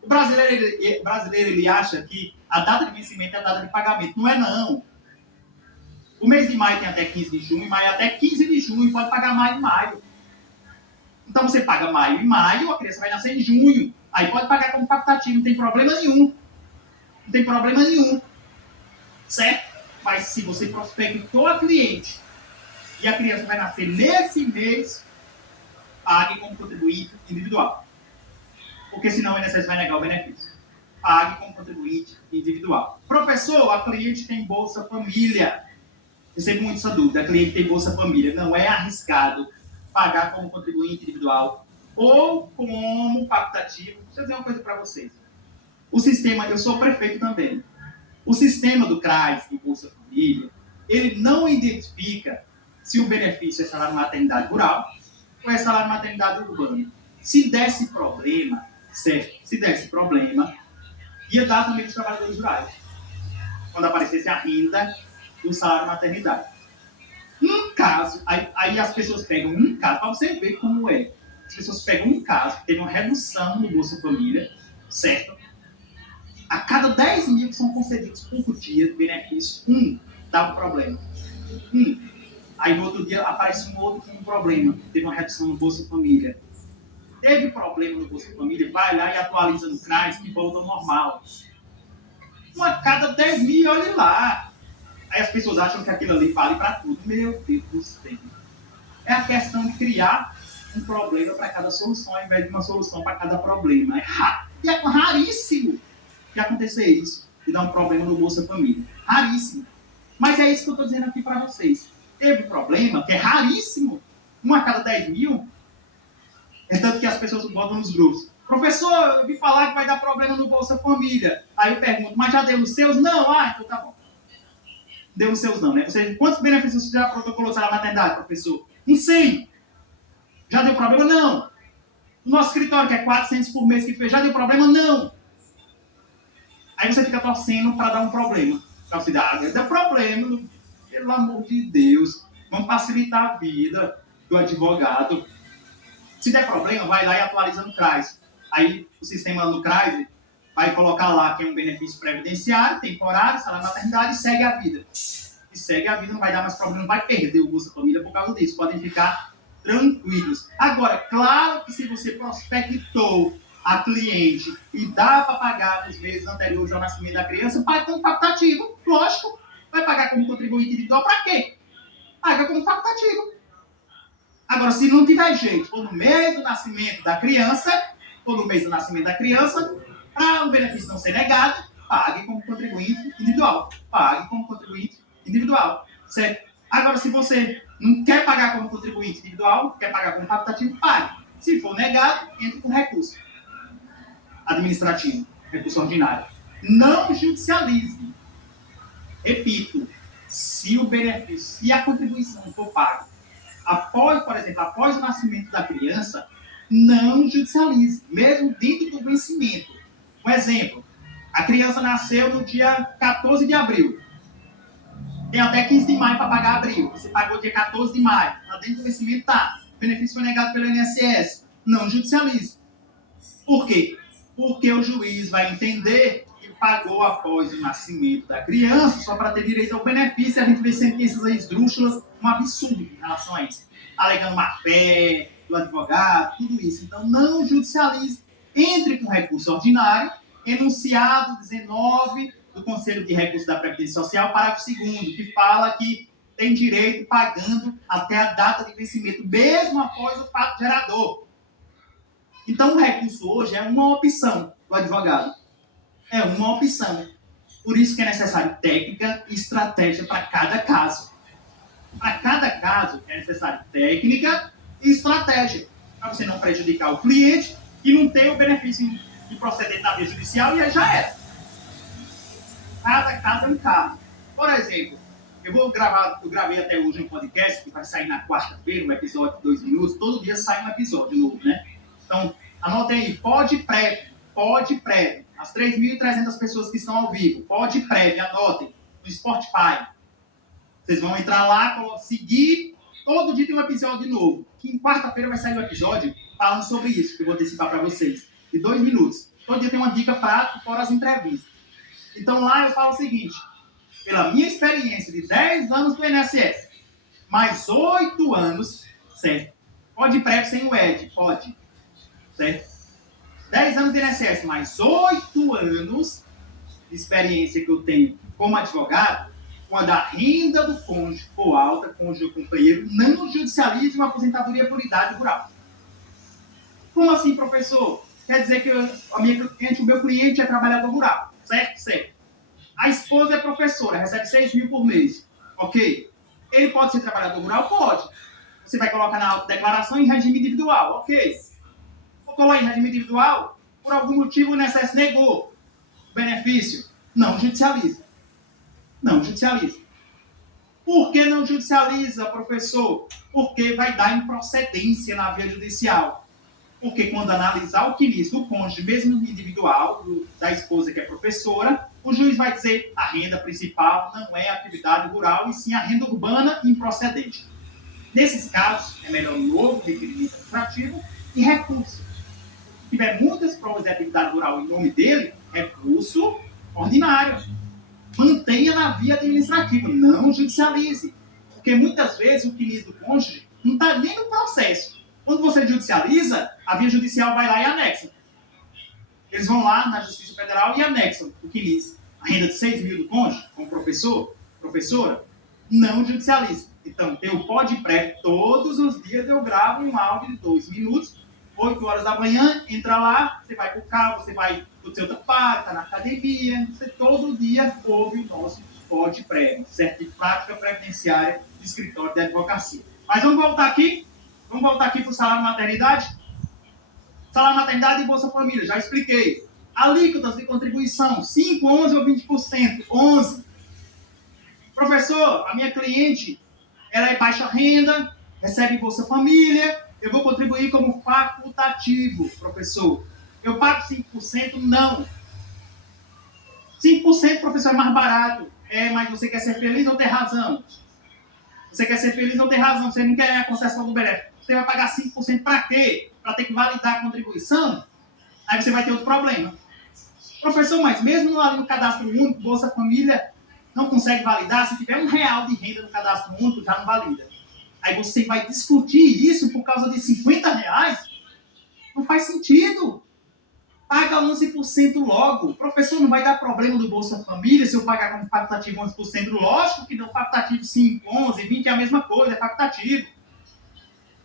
O brasileiro ele acha que a data de vencimento é a data de pagamento. Não é, não. O mês de maio tem até 15 de junho, maio até 15 de junho, pode pagar maio e maio. Então você paga maio e maio, a criança vai nascer em junho. Aí pode pagar como facultativo, não tem problema nenhum. Não tem problema nenhum. Certo? Mas se você prospectou a cliente e a criança vai nascer nesse mês, pague como contribuinte individual. Porque senão o INSS vai negar o benefício. Pague como contribuinte individual. Professor, a cliente tem Bolsa Família. Recebo muito essa dúvida. A cliente tem Bolsa Família. Não é arriscado pagar como contribuinte individual ou como facultativo. Deixa eu dizer uma coisa para vocês. O sistema, eu sou prefeito também. O sistema do CRAS, do Bolsa Família, ele não identifica se o benefício é salário maternidade rural ou é salário maternidade urbano. Se desse problema, certo? Se desse problema, ia dar também para os trabalhadores rurais. Quando aparecesse a renda do salário maternidade. Um caso, aí as pessoas pegam um caso, para você ver como é. As pessoas pegam um caso, que teve uma redução no Bolsa Família, certo? A cada 10 mil que são concedidos por dia de benefício, dava um problema. Aí no outro dia aparece um outro com um problema. Teve uma redução no Bolsa Família. Teve problema no Bolsa Família, vai lá e atualiza no CRAS que volta ao normal. A cada 10 mil, olha lá. Aí as pessoas acham que aquilo ali vale para tudo. Meu Deus do céu. É a questão de criar um problema para cada solução, ao invés de uma solução para cada problema. E é raríssimo de acontecer isso, de dar um problema no Bolsa Família. Raríssimo. Mas é isso que eu estou dizendo aqui para vocês. Teve problema, que é raríssimo, 1 a cada 10 mil. É tanto que as pessoas botam nos grupos. Professor, eu vi falar que vai dar problema no Bolsa Família. Aí eu pergunto, mas já deu nos seus? Não. Então tá bom. Deu nos seus não, né? Quantos benefícios você já protocolou na maternidade, professor? 100. Já deu problema? Não. No nosso escritório, que é 400 por mês que fez, já deu problema? Não. Aí você fica torcendo para dar um problema. Então você dá problema, pelo amor de Deus. Vamos facilitar a vida do advogado. Se der problema, vai lá e atualiza no CRAS. Aí o sistema no CRAS vai colocar lá que é um benefício previdenciário, temporário, salário maternidade e segue a vida. E segue a vida, não vai dar mais problema, não vai perder o Bolsa Família por causa disso. Podem ficar tranquilos. Agora, claro que se você prospectou a cliente e dá para pagar nos meses anteriores ao nascimento da criança, paga como facultativo. Lógico. Vai pagar como contribuinte individual para quê? Paga como facultativo. Agora, se não tiver jeito, for no mês do nascimento da criança, para o benefício não ser negado, pague como contribuinte individual. Certo? Agora, se você não quer pagar como contribuinte individual, quer pagar como facultativo, pague. Se for negado, entre com recurso administrativo, recurso ordinário. Não judicialize. Repito, se o benefício, se a contribuição for paga após, por exemplo, após o nascimento da criança, não judicialize, mesmo dentro do vencimento. Um exemplo, a criança nasceu no dia 14 de abril. Tem até 15 de maio para pagar abril. Você pagou dia 14 de maio. Lá dentro do vencimento tá. O benefício foi negado pelo INSS. Não judicialize. Por quê? Porque o juiz vai entender que pagou após o nascimento da criança só para ter direito ao benefício. A gente vê sentenças aí esdrúxulas, um absurdo em relação a isso. Alegando má-fé do advogado, tudo isso. Então, não judicialize. Entre com recurso ordinário, enunciado 19 do Conselho de Recursos da Previdência Social, parágrafo 2º, que fala que tem direito pagando até a data de vencimento, mesmo após o fato gerador. Então, o recurso hoje é uma opção do advogado. É uma opção. Por isso que é necessário técnica e estratégia para cada caso. Para cada caso é necessário técnica e estratégia, para você não prejudicar o cliente e não ter o benefício de proceder na via judicial, e aí já era. Cada caso é um caso. Por exemplo, eu gravei até hoje um podcast que vai sair na quarta-feira, um episódio de 2 minutos. Todo dia sai um episódio novo, né? Então, anotem aí, pode prévio. As 3.300 pessoas que estão ao vivo, pode prévio, anotem, no Spotify. Vocês vão entrar lá, seguir, todo dia tem um episódio novo. Que em quarta-feira vai sair um episódio falando sobre isso, que eu vou antecipar para vocês, de 2 minutos. Todo dia tem uma dica prática, fora as entrevistas. Então lá eu falo o seguinte, pela minha experiência de 10 anos do INSS, mais 8 anos, certo? Pode prévio sem o ED, pode, certo? 10 anos de INSS, mais 8 anos de experiência que eu tenho como advogado, quando a renda do cônjuge for alta, cônjuge ou companheiro, não judicialize uma aposentadoria por idade rural. Como assim, professor? Quer dizer que o meu cliente é trabalhador rural, certo? Certo. A esposa é professora, recebe 6 mil por mês, ok? Ele pode ser trabalhador rural? Pode. Você vai colocar na autodeclaração em regime individual, ok? Vou colocar em regime individual, por algum motivo o INSS negou o benefício. Não judicializa. Não judicializa. Por que não judicializa, professor? Porque vai dar improcedência na via judicial. Porque quando analisar o quilis do cônjuge, mesmo individual, da esposa que é professora, o juiz vai dizer a renda principal não é atividade rural, e sim a renda urbana improcedente. Nesses casos, é melhor um novo requerimento administrativo e recurso. Se tiver muitas provas de atividade rural em nome dele, recurso ordinário. Mantenha na via administrativa, não judicialize. Porque muitas vezes o quilis do cônjuge não está nem no processo. Quando você judicializa, a via judicial vai lá e anexa. Eles vão lá na Justiça Federal e anexam o quilis. A renda de 6 mil do cônjuge, como professora, não judicializa. Então, tem o pode pré, todos os dias eu gravo um áudio de 2 minutos, 8 horas da manhã, entra lá, você vai pro carro, você vai pro seu trabalho, está na academia, você todo dia ouve o nosso pode pré, certo? De prática previdenciária de escritório de advocacia. Mas vamos voltar aqui para o salário maternidade. Salário maternidade e Bolsa Família, já expliquei. Alíquotas de contribuição, 5, 11 ou 20%? 11. Professor, a minha cliente, ela é baixa renda, recebe Bolsa Família, eu vou contribuir como facultativo, professor. Eu pago 5%? Não. 5%, professor, é mais barato. Mas você quer ser feliz ou ter razão? Você quer ser feliz ou ter razão? Você não quer a concessão do benefício. Você vai pagar 5% para quê? Para ter que validar a contribuição? Aí você vai ter outro problema. Professor, mas mesmo ali no cadastro único, Bolsa Família não consegue validar. Se tiver R$1 de renda no cadastro único, já não valida. Aí você vai discutir isso por causa de R$50? Não faz sentido. Paga 11% logo. Professor, não vai dar problema do Bolsa Família se eu pagar como facultativo 11%? Lógico que não, facultativo 5, 11, 20 é a mesma coisa, é facultativo.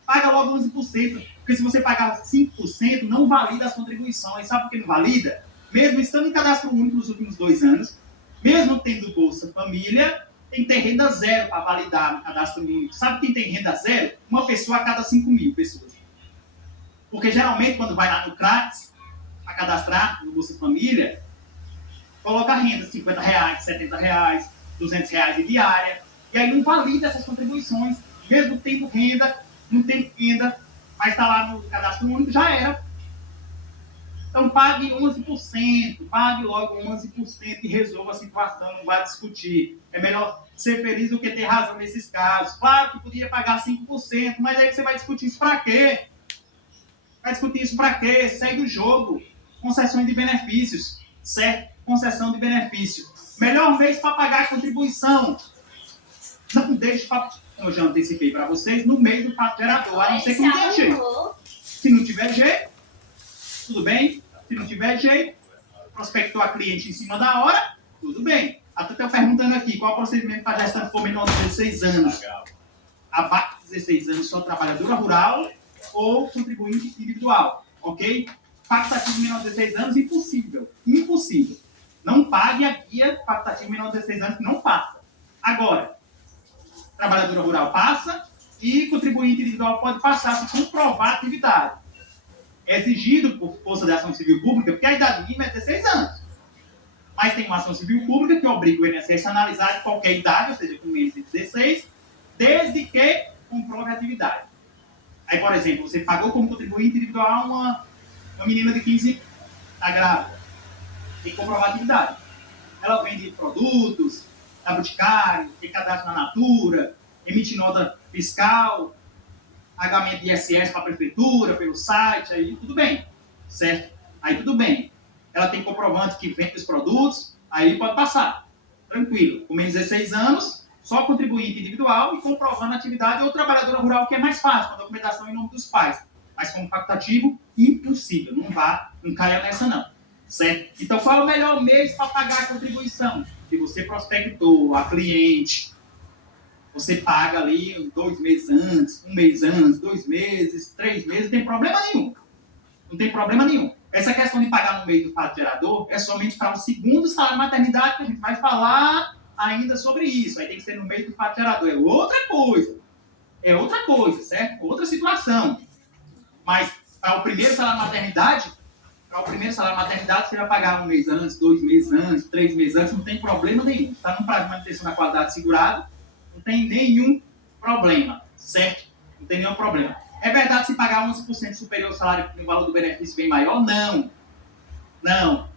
paga logo 11%, porque se você pagar 5%, não valida as contribuições. Sabe por que não valida? Mesmo estando em cadastro único nos últimos 2 anos, mesmo tendo Bolsa Família, tem que ter renda zero para validar no cadastro único. Sabe quem tem renda zero? Uma pessoa a cada 5.000 pessoas. Porque geralmente quando vai lá no CRATS, a cadastrar no Bolsa Família, coloca a renda, R$50, R$70, R$200 de diária, e aí não valida essas contribuições, mesmo tendo renda, não tem renda, mas está lá no cadastro único, já era. Então pague 11%, pague logo 11% e resolva a situação, não vai discutir. É melhor ser feliz do que ter razão nesses casos. Claro que podia pagar 5%, mas aí você vai discutir isso para quê? Vai discutir isso para quê? Segue o jogo. Concessões de benefícios, certo? Concessão de benefício. Melhor mês para pagar a contribuição. Não deixe para... Eu já antecipei para vocês, no mês do fato gerador, a não ser que não tenha jeito. Se não tiver jeito, tudo bem. Se não tiver jeito, prospectou a cliente em cima da hora, tudo bem. Até estou perguntando aqui, qual é o procedimento para gestante for menor de 16 anos? Abaixo de 16 anos, só trabalhadora rural ou contribuinte individual, ok? Facultativo menor de 16 anos, impossível. Impossível. Não pague a guia facultativo menor de 16 anos, que não passa. Agora, trabalhadora rural passa e contribuinte individual pode passar se comprovar a atividade. É exigido por força da ação civil pública, porque a idade mínima é 16 anos. Mas tem uma ação civil pública que obriga o INSS a analisar de qualquer idade, ou seja, com menos de 16, desde que comprove a atividade. Aí, por exemplo, você pagou como contribuinte individual uma menina de 15 anos, está grávida, tem que comprovar a atividade. Ela vende produtos, da Boticário, tem cadastro na Natura, emite nota fiscal, pagamento de ISS para a prefeitura, pelo site, aí tudo bem, certo? Aí tudo bem. Ela tem comprovante que vende os produtos, aí pode passar, tranquilo. Com menos de 16 anos, só contribuinte individual e comprovando a atividade ou trabalhadora rural, que é mais fácil, com a documentação em nome dos pais. Mas como facultativo, impossível, não caia nessa não, certo? Então qual é o melhor mês para pagar a contribuição? Se você prospectou a cliente, você paga ali 2 meses antes, 1 mês antes, 2 meses, 3 meses, não tem problema nenhum. Não tem problema nenhum. Essa questão de pagar no meio do fato gerador é somente para o segundo salário maternidade, que a gente vai falar ainda sobre isso. Aí tem que ser no meio do fato gerador. É outra coisa. É outra coisa, certo? Outra situação. Mas para o primeiro salário maternidade, você vai pagar 1 mês antes, 2 meses antes, 3 meses antes, não tem problema nenhum. Está no prazo de manutenção da qualidade segurado, não tem nenhum problema, certo? Não tem nenhum problema. É verdade se pagar 11% superior ao salário que o valor do benefício bem maior? Não. Não.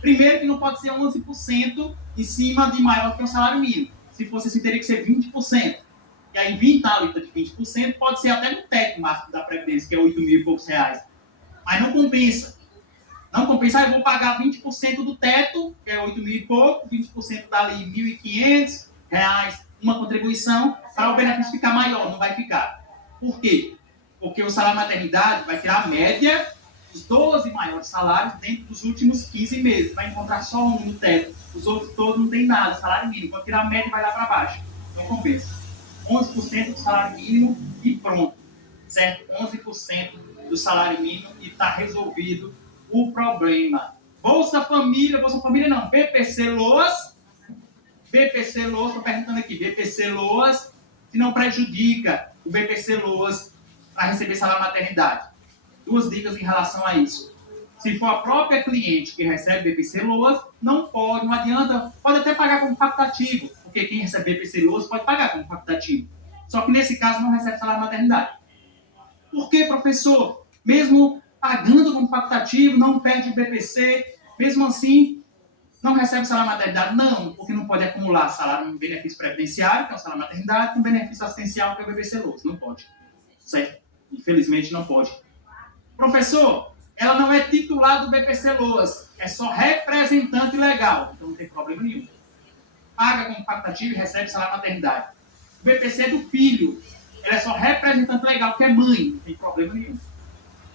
Primeiro que não pode ser 11% em cima de maior que o salário mínimo. Se fosse assim, teria que ser 20%. E aí, 20 a alíquota de 20% pode ser até no teto máximo da Previdência, que é 8 mil e poucos reais. Mas não compensa. Não compensa, eu vou pagar 20% do teto, que é 8 mil e pouco, 20% dali R$ 1.500, uma contribuição, para o benefício ficar maior, não vai ficar. Por quê? Porque o salário maternidade vai tirar a média dos 12 maiores salários dentro dos últimos 15 meses. Vai encontrar só um no teto. Os outros todos não tem nada, salário mínimo. Quando tirar a média, vai lá para baixo. Não compensa. 11% do salário mínimo e pronto. Certo? 11% do salário mínimo e está resolvido o problema. Bolsa Família não, BPC Loas, estou perguntando aqui, BPC Loas, se não prejudica o BPC Loas para receber salário maternidade. 2 dicas em relação a isso. Se for a própria cliente que recebe BPC Loas, não adianta, pode até pagar como facultativo, porque quem recebe BPC Loas pode pagar como facultativo. Só que nesse caso não recebe salário maternidade. Por que, professor? Mesmo pagando como facultativo, não perde o BPC, mesmo assim, não recebe salário maternidade? Não, porque não pode acumular salário no benefício previdenciário, que é o salário maternidade, com benefício assistencial, que é o BPC Loas. Não pode. Certo? Infelizmente não pode. Professor, ela não é titular do BPC Loas, é só representante legal, então não tem problema nenhum. Paga como facultativo e recebe salário maternidade. O BPC é do filho, ela é só representante legal, que é mãe, não tem problema nenhum.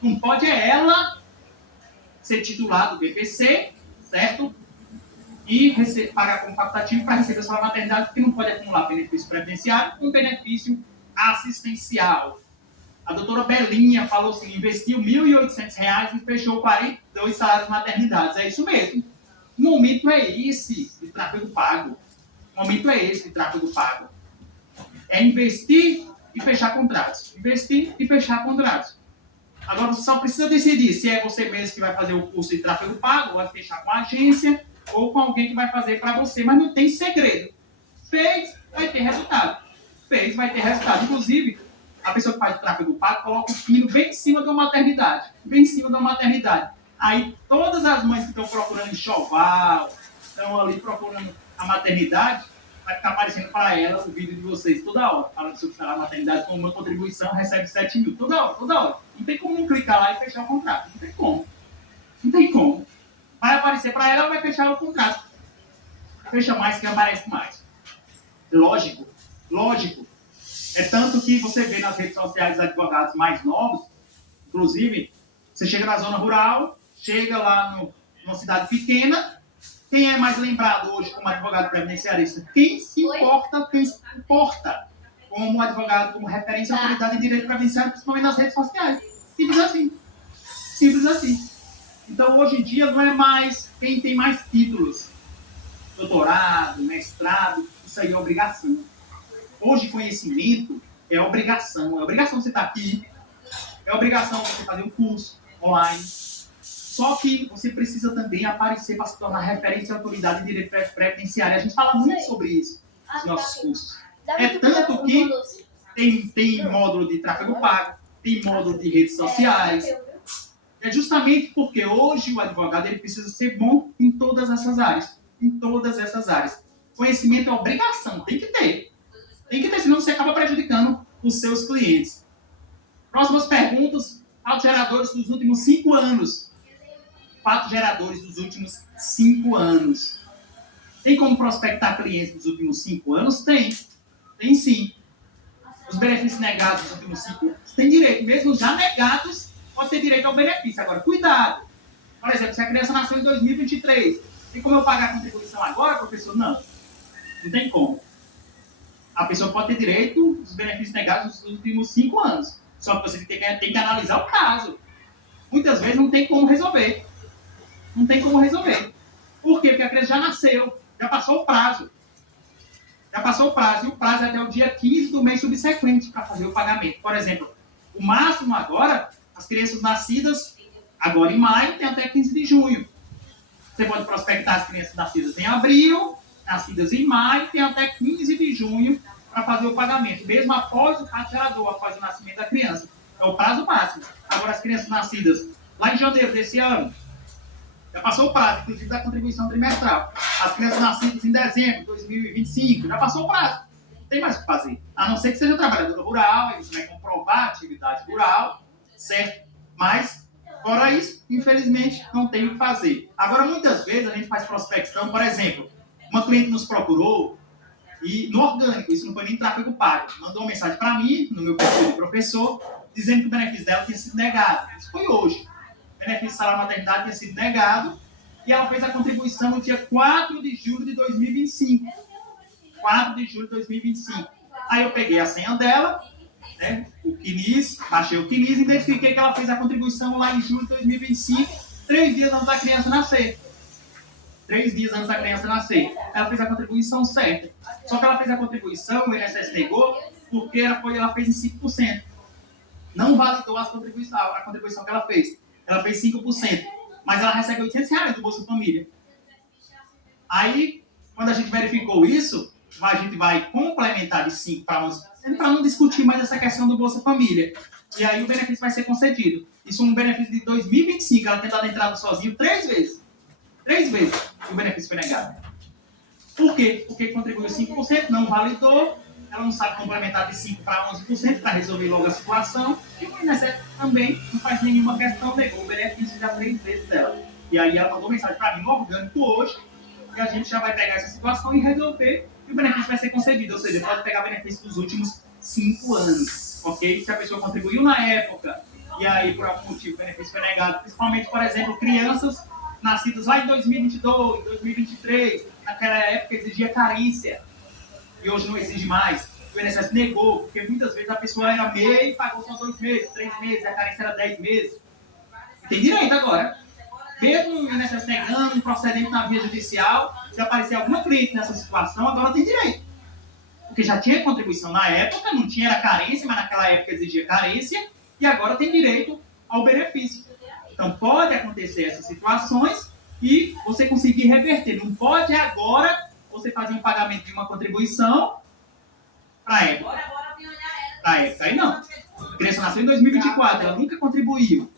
Não pode ela ser titular do BPC, certo? E pagar como facultativo para receber o salário maternidade, porque não pode acumular benefício previdenciário com benefício assistencial. A doutora Belinha falou assim, investiu R$ 1.800 e fechou 42 salários maternidades. É isso mesmo. O momento é esse de tráfego pago. O momento é esse de tráfego pago. É investir e fechar contratos. Investir e fechar contratos. Agora você só precisa decidir se é você mesmo que vai fazer o curso de tráfego pago, ou vai fechar com a agência, ou com alguém que vai fazer para você. Mas não tem segredo. Fez, vai ter resultado. Fez, vai ter resultado. Inclusive, a pessoa que faz tráfego pago coloca o pino bem em cima da maternidade. Bem em cima da maternidade. Aí todas as mães que estão procurando enxoval, estão ali procurando a maternidade, vai ficar aparecendo para ela o vídeo de vocês toda hora. Falando sobre a maternidade, com uma contribuição, recebe 7 mil. Toda hora, toda hora. Não tem como não clicar lá e fechar o contrato. Não tem como. Não tem como. Vai aparecer para ela, vai fechar o contrato. Fecha mais que aparece mais. Lógico, lógico. É tanto que você vê nas redes sociais advogados mais novos, inclusive, você chega na zona rural, chega lá numa cidade pequena, quem é mais lembrado hoje como advogado previdenciarista? Quem se importa, quem se importa como advogado, como referência à autoridade de direito previdenciário, principalmente nas redes sociais. Simples assim. Simples assim. Então, hoje em dia, não é mais quem tem mais títulos. Doutorado, mestrado, isso aí é obrigação. Hoje, conhecimento é obrigação. É obrigação você estar aqui. É obrigação você fazer um curso online. Só que você precisa também aparecer para se tornar referência à autoridade de direito previdenciário. A gente fala muito sobre isso nos nossos cursos. É tanto que tem módulo de tráfego pago, tem módulo de redes sociais. É justamente porque hoje o advogado ele precisa ser bom em todas essas áreas. Em todas essas áreas. Conhecimento é obrigação, tem que ter. Tem que ter, senão você acaba prejudicando os seus clientes. Próximas perguntas, fatos geradores dos últimos 5 anos. Fatos geradores dos últimos 5 anos. Tem como prospectar clientes dos últimos 5 anos? Tem. Tem sim. Os benefícios negados dos últimos 5 anos. Tem direito. Mesmo já negados, pode ter direito ao benefício. Agora, cuidado. Por exemplo, se a criança nasceu em 2023, tem como eu pagar a contribuição agora, professor? Não. Não tem como. A pessoa pode ter direito dos benefícios negados dos últimos 5 anos. Só que você tem que analisar o caso. Muitas vezes não tem como resolver. Não tem como resolver. Por quê? Porque a criança já nasceu, já passou o prazo. Já passou o prazo. E o prazo é até o dia 15 do mês subsequente para fazer o pagamento. Por exemplo, o máximo agora, as crianças nascidas agora em maio, tem até 15 de junho. Você pode prospectar as crianças nascidas em abril, nascidas em maio, tem até 15 de junho para fazer o pagamento, mesmo após o fato gerador, após o nascimento da criança. É o prazo máximo. Agora, as crianças nascidas lá em janeiro desse ano, já passou o prazo, inclusive da contribuição trimestral. As crianças nascidas em dezembro de 2025, já passou o prazo. Não tem mais o que fazer. A não ser que seja trabalhador rural, aí você vai comprovar a atividade rural, certo? Mas, fora isso, infelizmente, não tem o que fazer. Agora, muitas vezes, a gente faz prospecção, por exemplo, uma cliente nos procurou, e no orgânico, isso não foi nem tráfego pago, mandou uma mensagem para mim, no meu perfil de professor, dizendo que o benefício dela tinha sido negado. Isso foi hoje. O benefício de salário maternidade tinha sido negado, e ela fez a contribuição no dia 4 de julho de 2025. 4 de julho de 2025. Aí eu peguei a senha dela, né, o CNIS, baixei o CNIS e identifiquei que ela fez a contribuição lá em julho de 2025, 3 dias antes da criança nascer. 3 dias antes da criança nascer. Ela fez a contribuição certa. Só que ela fez a contribuição, o INSS negou, porque ela fez em 5%. Não validou a contribuição que ela fez. Ela fez 5%. Mas ela recebe R$ 800 do Bolsa Família. Aí, quando a gente verificou isso, a gente vai complementar de 5 para 11%, para não discutir mais essa questão do Bolsa Família. E aí o benefício vai ser concedido. Isso é um benefício de 2025. Ela tem dado entrada sozinho 3 vezes. 3 vezes o benefício foi negado. Por quê? Porque contribuiu 5%, não validou, ela não sabe complementar de 5% para 11% para resolver logo a situação, e o INSS também não faz nenhuma questão, negou o benefício já 3 vezes dela. E aí ela mandou mensagem para mim no orgânico hoje, e a gente já vai pegar essa situação e resolver, e o benefício vai ser concedido, ou seja, pode pegar benefício dos últimos 5 anos, ok? Se a pessoa contribuiu na época, e aí por algum motivo o benefício foi negado, principalmente, por exemplo, crianças nascidos lá em 2022, 2023, naquela época exigia carência, e hoje não exige mais. o INSS negou, porque muitas vezes a pessoa era MEI e pagou só 2 meses, 3 meses, a carência era 10 meses. Tem direito agora. Mesmo o INSS negando, um procedente na via judicial, se aparecer alguma cliente nessa situação, agora tem direito. Porque já tinha contribuição na época, não tinha, era carência, mas naquela época exigia carência, e agora tem direito ao benefício. Então pode acontecer essas situações e você conseguir reverter. Não pode agora você fazer um pagamento de uma contribuição para a época. Para a época aí não. A criança nasceu em 2024, ela nunca contribuiu.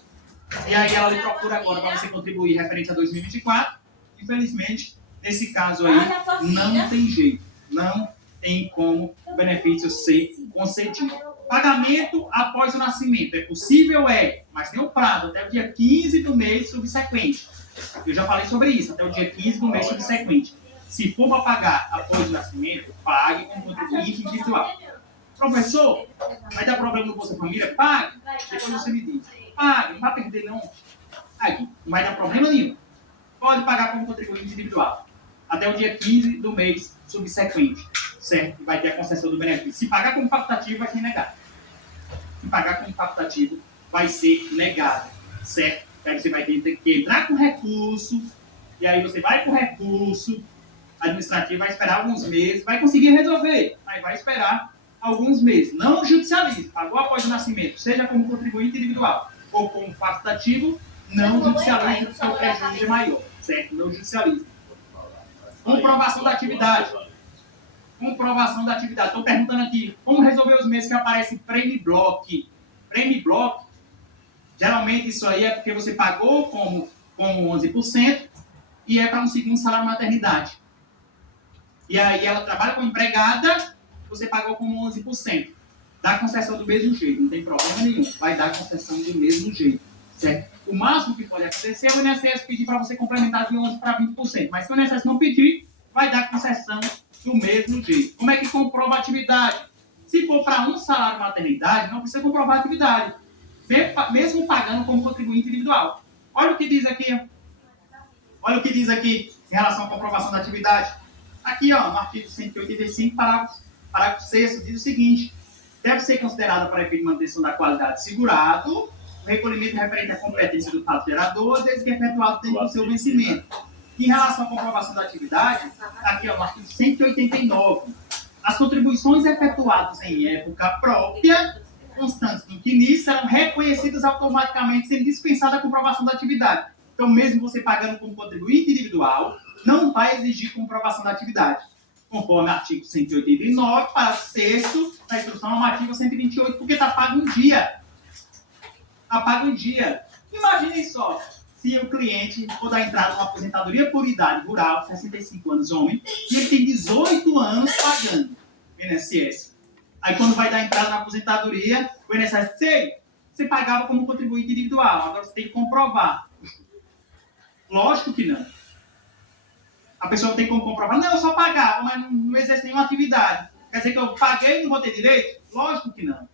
E aí ela lhe procura agora para você contribuir referente a 2024. Infelizmente, nesse caso aí, não tem jeito. Não tem como o benefício ser concedido. Pagamento após o nascimento. É possível? É. Mas tem um prazo, até o dia 15 do mês subsequente. Eu já falei sobre isso, até o dia 15 do mês subsequente. Se for para pagar após o nascimento, pague como contribuinte individual. Professor, vai dar problema no Bolsa Família? Pague. Depois você me diz. Pague, não vai perder não. Aí, não vai dar problema nenhum. Pode pagar como contribuinte individual. Até o dia 15 do mês subsequente. Certo? Vai ter a concessão do benefício. Se pagar como facultativo, vai ser negado. Se pagar como facultativo, vai ser negado. Certo? Aí você vai ter que entrar com recurso. E aí você vai com recurso administrativo, vai esperar alguns meses, vai conseguir resolver. Aí vai esperar alguns meses. Não judicialize. Pagou após o nascimento, seja como contribuinte individual ou como facultativo, não judicialize, porque o prejuízo é maior. Certo? Não judicialize. Comprovação da atividade. Comprovação da atividade. Estou perguntando aqui, como resolver os meses que aparece Prêmio Block? Prêmio Block, geralmente isso aí é porque você pagou como 11% e é para um segundo salário maternidade. E aí ela trabalha como empregada, você pagou como 11%. Dá concessão do mesmo jeito, não tem problema nenhum. Vai dar concessão do mesmo jeito. Certo? O máximo que pode acontecer é o INSS pedir para você complementar de 11% para 20%. Mas se o INSS não pedir, vai dar concessão do mesmo jeito. Como é que comprova a atividade? Se for para um salário maternidade, não precisa comprovar a atividade. Mesmo pagando como contribuinte individual. Olha o que diz aqui. Olha o que diz aqui em relação à comprovação da atividade. Aqui, ó, no artigo 185, parágrafo 6º, diz o seguinte: deve ser considerada para efeito de manutenção da qualidade segurado o recolhimento referente à competência do fato gerador, desde que efetuado dentro do seu vencimento. Em relação à comprovação da atividade, aqui, ó, no artigo 189, as contribuições efetuadas em época própria, constantes no início, serão reconhecidas automaticamente, sendo dispensada a comprovação da atividade. Então, mesmo você pagando como contribuinte individual, não vai exigir comprovação da atividade, conforme o artigo 189, parágrafo 6º da Instrução Normativa 128, porque está pago um dia. Está pago um dia. Imaginem só, se o cliente for dar entrada numa aposentadoria por idade rural, 65 anos homem, e ele tem 18 anos pagando INSS. Aí quando vai dar entrada na aposentadoria, o INSS, você pagava como contribuinte individual, agora você tem que comprovar. Lógico que não. A pessoa tem como comprovar, não, eu só pagava, mas não exerce nenhuma atividade. Quer dizer que eu paguei e não vou ter direito? Lógico que não.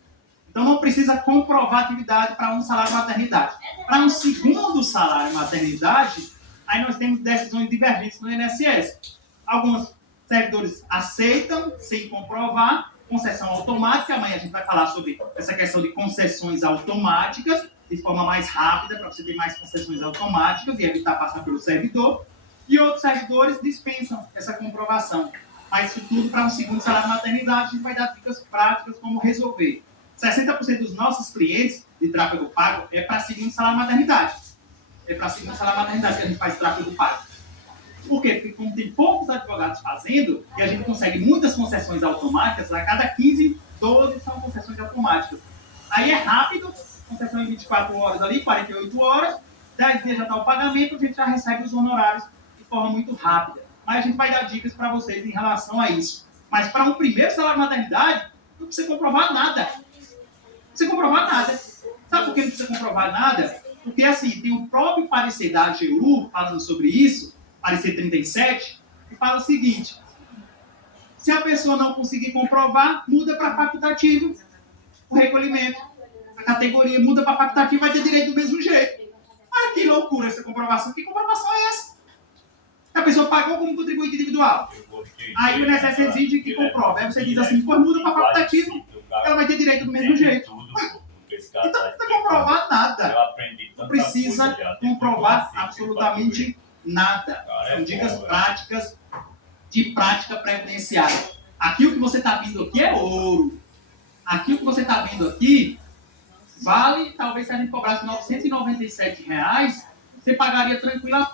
Então não precisa comprovar atividade para um salário maternidade. Para um segundo salário maternidade, aí nós temos decisões divergentes no INSS. Alguns servidores aceitam sem comprovar, concessão automática. Amanhã a gente vai falar sobre essa questão de concessões automáticas, de forma mais rápida, para você ter mais concessões automáticas e evitar passar pelo servidor. E outros servidores dispensam essa comprovação. Mas isso tudo para um segundo salário maternidade, a gente vai dar dicas práticas como resolver. 60% dos nossos clientes de tráfego pago é para segundo salário maternidade. É para segundo salário maternidade que a gente faz tráfego pago. Por quê? Porque como tem poucos advogados fazendo, e a gente consegue muitas concessões automáticas, a cada 15, 12 são concessões automáticas. Aí é rápido, concessão em 24 horas ali, 48 horas, 10 dias já está o pagamento, a gente já recebe os honorários de forma muito rápida. Mas a gente vai dar dicas para vocês em relação a isso. Mas para um primeiro salário maternidade, não precisa comprovar nada. Não precisa comprovar nada. Sabe por que não precisa comprovar nada? Porque assim, tem o próprio parecer da AGU falando sobre isso, parecer 37, que fala o seguinte: se a pessoa não conseguir comprovar, muda para facultativo o recolhimento. A categoria muda para facultativo, vai ter direito do mesmo jeito. Ah, que loucura essa comprovação. Que comprovação é essa? A pessoa pagou como contribuinte individual. Aí o INSS exige que comprove. Aí você diz assim, pois muda para facultativo, ela vai ter direito do mesmo jeito. Então não precisa comprovar nada. Não precisa comprovar absolutamente nada. São dicas práticas de prática previdenciária. Aqui o que você está vendo aqui é ouro. Aqui o que você está vendo aqui vale, talvez se a gente cobrasse R$ 997, você pagaria tranquilo,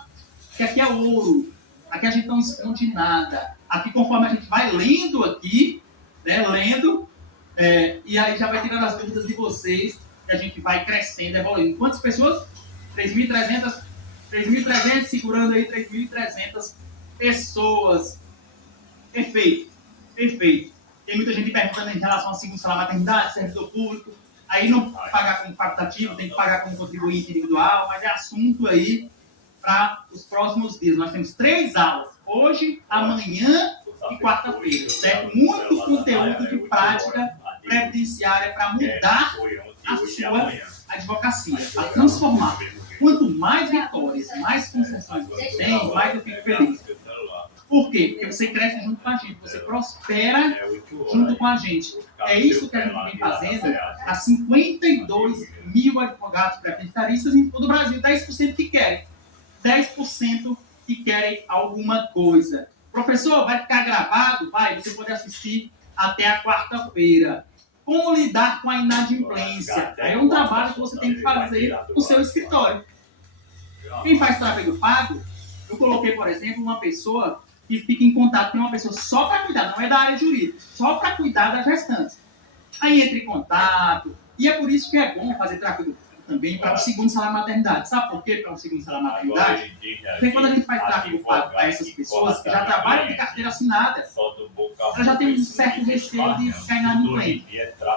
porque aqui é ouro. Aqui a gente não esconde nada. Aqui conforme a gente vai lendo aqui, né, e aí já vai tirando as dúvidas de vocês, e a gente vai crescendo, evoluindo. Quantas pessoas? 3.300, segurando aí 3.300 pessoas. Perfeito. Tem muita gente perguntando em relação ao segundo salário maternidade, servidor público. Aí não pagar como facultativo, tem que pagar como contribuinte individual, mas é assunto aí para os próximos dias. Nós temos 3 aulas, hoje, amanhã e quarta-feira, certo? Muito conteúdo de prática previdenciária para mudar a sua advocacia, para transformar. Quanto mais vitórias, mais concessões você tem, mais eu fico feliz. Por quê? Porque você cresce junto com a gente, você prospera junto com a gente. É isso que a gente vem fazendo há 52 mil advogados previdenciaristas em todo o Brasil, 10% que querem. 10% que querem alguma coisa. Professor, vai ficar gravado? Vai, você pode assistir até a quarta-feira. Como lidar com a inadimplência? É um trabalho que você tem que fazer no seu escritório. Quem faz tráfego pago, eu coloquei, por exemplo, uma pessoa que fica em contato com uma pessoa só para cuidar, não é da área jurídica, só para cuidar das gestantes. Aí entra em contato, e é por isso que é bom fazer tráfego também para o segundo salário maternidade. Sabe por quê para o segundo salário maternidade? Porque quando a gente faz tráfego pago para essas pessoas que já trabalham de carteira assinada, ela já tem um certo receio de ficar inadimplente.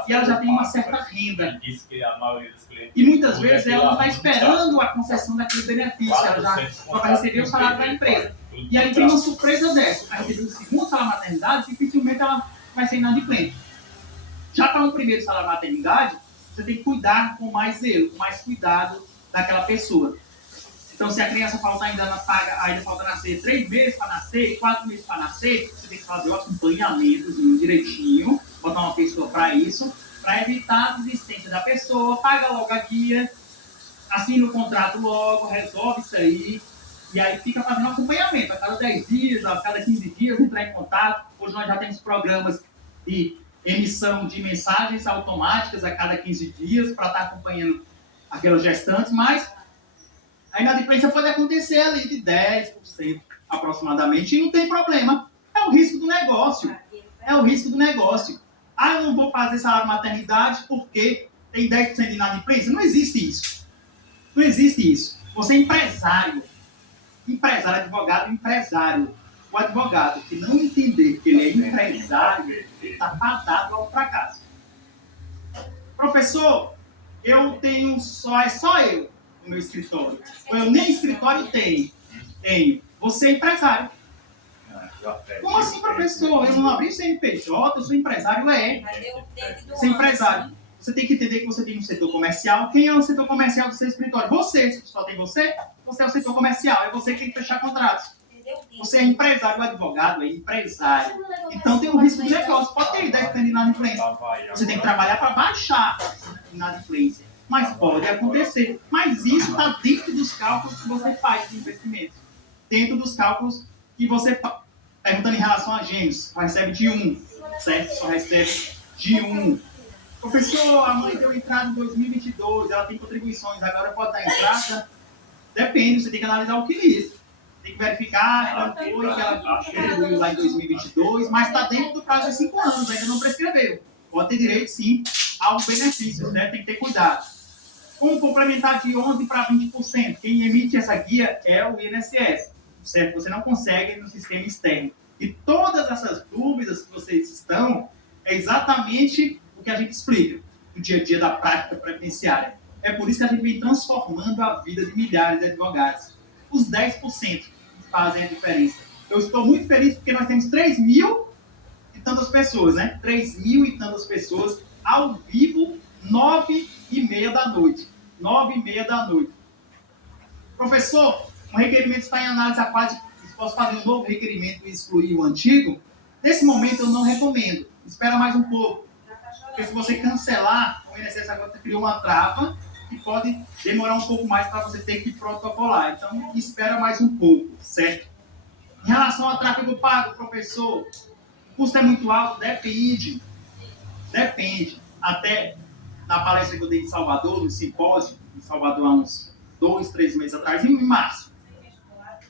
E ela já tem uma certa renda. E muitas vezes ela não está esperando a concessão daquele benefício, ela já só vai receber o salário da empresa. E aí tem uma surpresa dessa, vai receber o segundo salário maternidade, dificilmente ela vai ser inadimplente. Já para um primeiro salário maternidade, você tem que cuidar com mais zelo, com mais cuidado daquela pessoa. Então, se a criança ainda falta nascer 3 meses para nascer, 4 meses para nascer, você tem que fazer o acompanhamento direitinho, botar uma pessoa para isso, para evitar a desistência da pessoa, paga logo a guia, assina o contrato logo, resolve isso aí, e aí fica fazendo acompanhamento. A cada 10 dias, a cada 15 dias, entrar em contato. Hoje nós já temos programas de emissão de mensagens automáticas a cada 15 dias para estar acompanhando aquelas gestantes, mas a inadimplência pode acontecer ali de 10% aproximadamente e não tem problema. É o risco do negócio. Ah, eu não vou fazer salário maternidade porque tem 10% de inadimplência? Não existe isso. Você é empresário. Empresário. O advogado que não entender que ele é empresário, está fadado ao fracasso. Professor, eu tenho é só eu no meu escritório. Ou eu nem escritório tenho. Você é empresário. Como assim, professor? Eu não abri CNPJ, eu sou empresário, Você é empresário. Você tem que entender que você tem um setor comercial. Quem é o setor comercial do seu escritório? Você. Só tem você? Você é o setor comercial. É você que tem que fechar contratos. Você é empresário, o advogado é empresário. Então tem um risco de negócio. Pode ter 10% de inadimplência. Você tem que trabalhar para baixar a inadimplência. Mas pode acontecer. Mas isso está dentro dos cálculos que você faz de investimento. Dentro dos cálculos que você faz. Perguntando em relação a gêmeos, só recebe de 1, certo? Só recebe de 1. Professor, a mãe deu entrada em 2022, ela tem contribuições, agora pode dar entrada? Depende, você tem que analisar o que diz. Tem que verificar quando foi que ela contribuiu lá em 2022, mas está dentro do prazo de 5 anos, ainda não prescreveu. Pode ter direito, sim, ao benefício, né? Tem que ter cuidado. Como complementar de 11% para 20%? Quem emite essa guia é o INSS, certo? Você não consegue no sistema externo. E todas essas dúvidas que vocês estão, é exatamente o que a gente explica no dia a dia da prática previdenciária. É por isso que a gente vem transformando a vida de milhares de advogados. Os 10% fazem a diferença. Eu estou muito feliz porque nós temos 3.000 e tantas pessoas, né? 3.000 e tantas pessoas ao vivo, 9h30 da noite. 9h30 da noite. Professor, o requerimento está em análise há quase posso fazer um novo requerimento e excluir o antigo? Nesse momento eu não recomendo. Espera mais um pouco. Porque se você cancelar, o INSS agora criou uma trava que pode demorar um pouco mais para você ter que protocolar. Então, espera mais um pouco, certo? Em relação ao tráfego pago, professor, o custo é muito alto? Depende. Depende. Até na palestra que eu dei em Salvador, no simpósio, em Salvador há uns 2, 3 meses atrás, em março,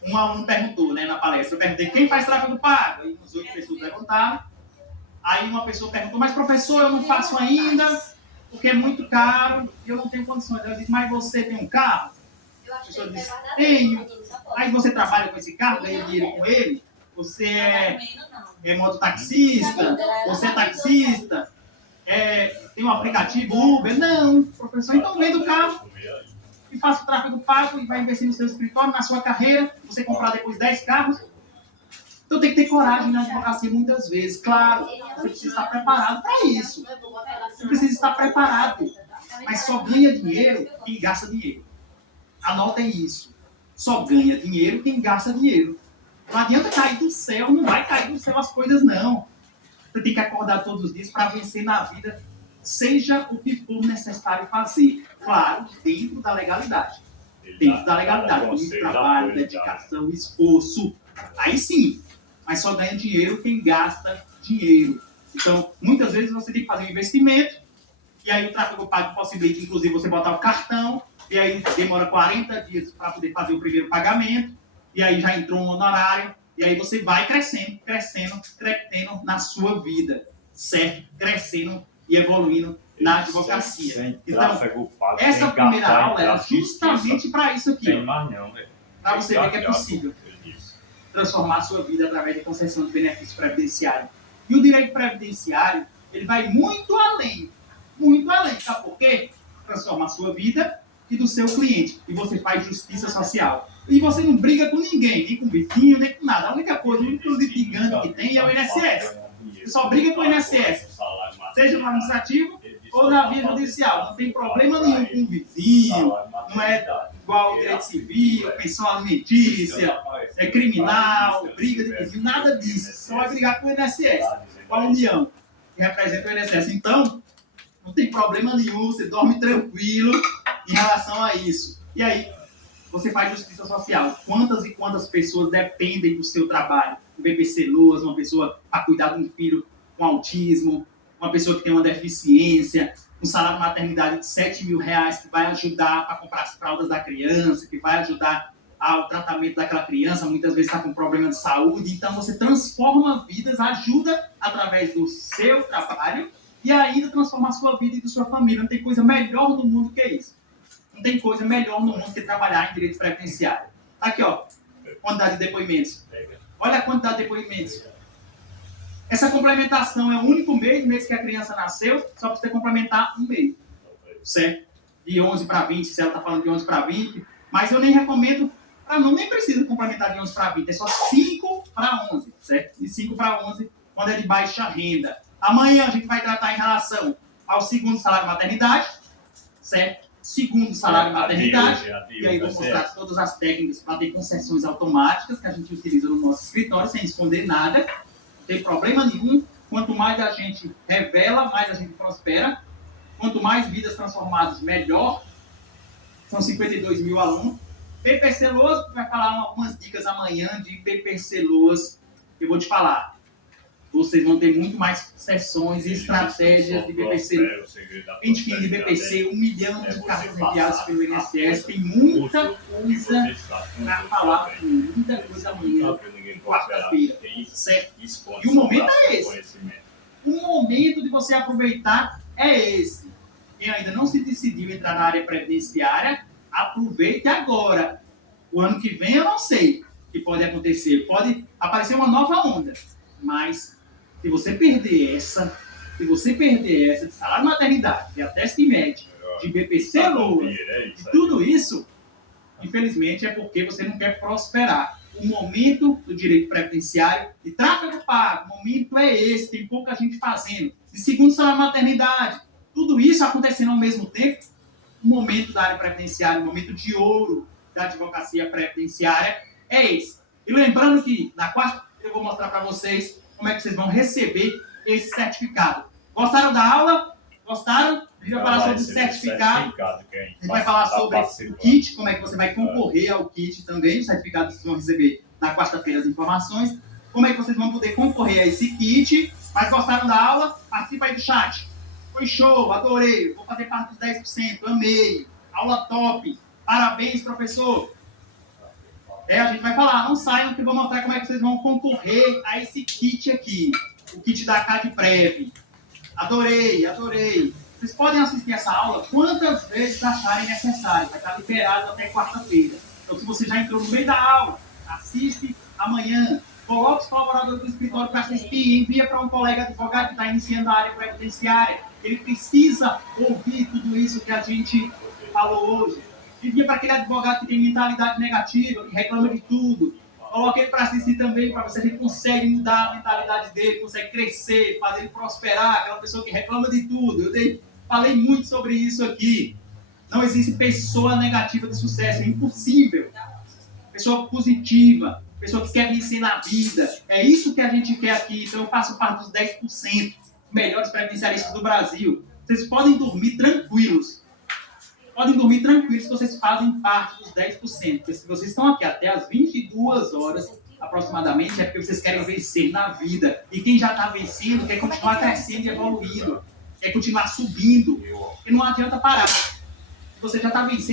um aluno perguntou, né, na palestra, eu perguntei quem faz tráfego pago? Aí uns 8 pessoas levantaram. Aí uma pessoa perguntou, mas professor, eu não faço ainda, porque é muito caro e eu não tenho condições. Eu disse, mas você tem um carro? A pessoa disse, tenho. Mas você trabalha com esse carro, ganha dinheiro com ele? Você é mototaxista? Você é taxista? Tem um aplicativo Uber? Não, professor, então vende o carro e faça o tráfego pago e vai investir no seu escritório, na sua carreira, você comprar depois 10 carros. Então tem que ter coragem na advocacia muitas vezes. Claro, você precisa estar preparado para isso. Você precisa estar preparado. Mas só ganha dinheiro quem gasta dinheiro. Anotem isso. Só ganha dinheiro quem gasta dinheiro. Não adianta cair do céu, não vai cair do céu as coisas, não. Você tem que acordar todos os dias para vencer na vida, seja o que for necessário fazer. Claro, dentro da legalidade. Dentro da legalidade. Muito trabalho, dedicação, esforço. Aí sim. Mas só ganha dinheiro quem gasta dinheiro. Então, muitas vezes você tem que fazer um investimento, e aí o tráfego pago possibilita, inclusive, você botar o cartão, e aí demora 40 dias para poder fazer o primeiro pagamento, e aí já entrou um honorário, e aí você vai crescendo na sua vida, certo? Crescendo e evoluindo na advocacia. Então, essa primeira aula era justamente para isso aqui. Para você ver que é possível transformar a sua vida através da concessão de benefício previdenciário. E o direito previdenciário, ele vai muito além. Muito além. Sabe por quê? Transforma a sua vida e do seu cliente. E você faz justiça social. E você não briga com ninguém, nem com vizinho, nem com nada. A única coisa, o único litigante que tem é o INSS. Você só briga com o INSS. Seja no administrativo ou na via judicial. Não tem problema nenhum com o vizinho. Não é igual ao direito civil, pensão alimentícia, é criminal, briga de vizinho, nada disso. Só vai brigar com o INSS, com a União, que representa o INSS. Então, não tem problema nenhum, você dorme tranquilo em relação a isso. E aí, você faz justiça social. Quantas e quantas pessoas dependem do seu trabalho? Um BPC Loas, uma pessoa para cuidar de um filho com autismo, uma pessoa que tem uma deficiência, um salário de maternidade de R$7.000 que vai ajudar para comprar as fraldas da criança, que vai ajudar ao tratamento daquela criança, muitas vezes está com problema de saúde. Então você transforma vidas, ajuda através do seu trabalho e ainda transforma a sua vida e da sua família. Não tem coisa melhor no mundo que isso. Não tem coisa melhor no mundo que trabalhar em direito previdenciário. Aqui, ó, quantidade de depoimentos. Olha a quantidade de depoimentos. Essa complementação é o único mês que a criança nasceu, só precisa complementar um mês. Certo? De 11 para 20, se ela está falando de 11 para 20. Mas eu nem recomendo, nem precisa complementar de 11 para 20, é só 5 para 11, certo? De 5 para 11, quando é de baixa renda. Amanhã a gente vai tratar em relação ao segundo salário de maternidade, certo? Segundo salário de maternidade, e aí vou mostrar todas as técnicas para ter concessões automáticas que a gente utiliza no nosso escritório, sem esconder nada. Não tem problema nenhum. Quanto mais a gente revela, mais a gente prospera. Quanto mais vidas transformadas, melhor. São 52 mil alunos. PPC Loas, vai falar algumas dicas amanhã de PPC Loas. Eu vou te falar. Vocês vão ter muito mais sessões e estratégias de BPC. Enfim, de BPC, 1 milhão de cartas enviadas pelo INSS. Tem muita coisa para falar, muita coisa amanhã, quarta-feira. Certo? E o momento é esse. O momento de você aproveitar é esse. Quem ainda não se decidiu entrar na área previdenciária, aproveite agora. O ano que vem eu não sei o que pode acontecer. Pode aparecer uma nova onda. Mas se você perder essa de salário de maternidade, de ateste médico, de BPC Loas, de tudo isso, infelizmente é porque você não quer prosperar. O momento do direito previdenciário de tráfego pago, o momento é esse, tem pouca gente fazendo. De segundo salário de maternidade, tudo isso acontecendo ao mesmo tempo, o momento da área previdenciária, o momento de ouro da advocacia previdenciária é esse. E lembrando que na quarta eu vou mostrar para vocês como é que vocês vão receber esse certificado. Gostaram da aula? Gostaram? A gente vai falar sobre o certificado. A gente vai falar sobre o kit, como é que você vai concorrer ao kit também, o certificado que vocês vão receber na quarta-feira as informações. Como é que vocês vão poder concorrer a esse kit. Mas gostaram da aula? Participa aí do chat. Foi show, adorei, vou fazer parte dos 10%, amei, aula top, parabéns, professor. A gente vai falar, não saiam que eu vou mostrar como é que vocês vão concorrer a esse kit aqui, o kit da CADPREV. Adorei, adorei. Vocês podem assistir essa aula quantas vezes acharem necessário, vai estar liberado até quarta-feira. Então, se você já entrou no meio da aula, assiste amanhã. Coloque os colaboradores do escritório para assistir, envia para um colega advogado que está iniciando a área previdenciária. Ele precisa ouvir tudo isso que a gente falou hoje. Envia para aquele advogado que tem mentalidade negativa, que reclama de tudo. Coloque ele para assistir também, para ver se a gente consegue mudar a mentalidade dele, consegue crescer, fazer ele prosperar, aquela pessoa que reclama de tudo. Falei muito sobre isso aqui. Não existe pessoa negativa de sucesso, é impossível. Pessoa positiva, pessoa que quer vencer na vida. É isso que a gente quer aqui. Então eu faço parte dos 10% melhores previdenciaristas do Brasil. Vocês podem dormir tranquilos. Podem dormir tranquilos se vocês fazem parte dos 10%. Porque se vocês estão aqui até as 22 horas, aproximadamente, é porque vocês querem vencer na vida. E quem já está vencendo quer continuar crescendo e evoluindo. Quer continuar subindo. E não adianta parar. Se você já está vencendo,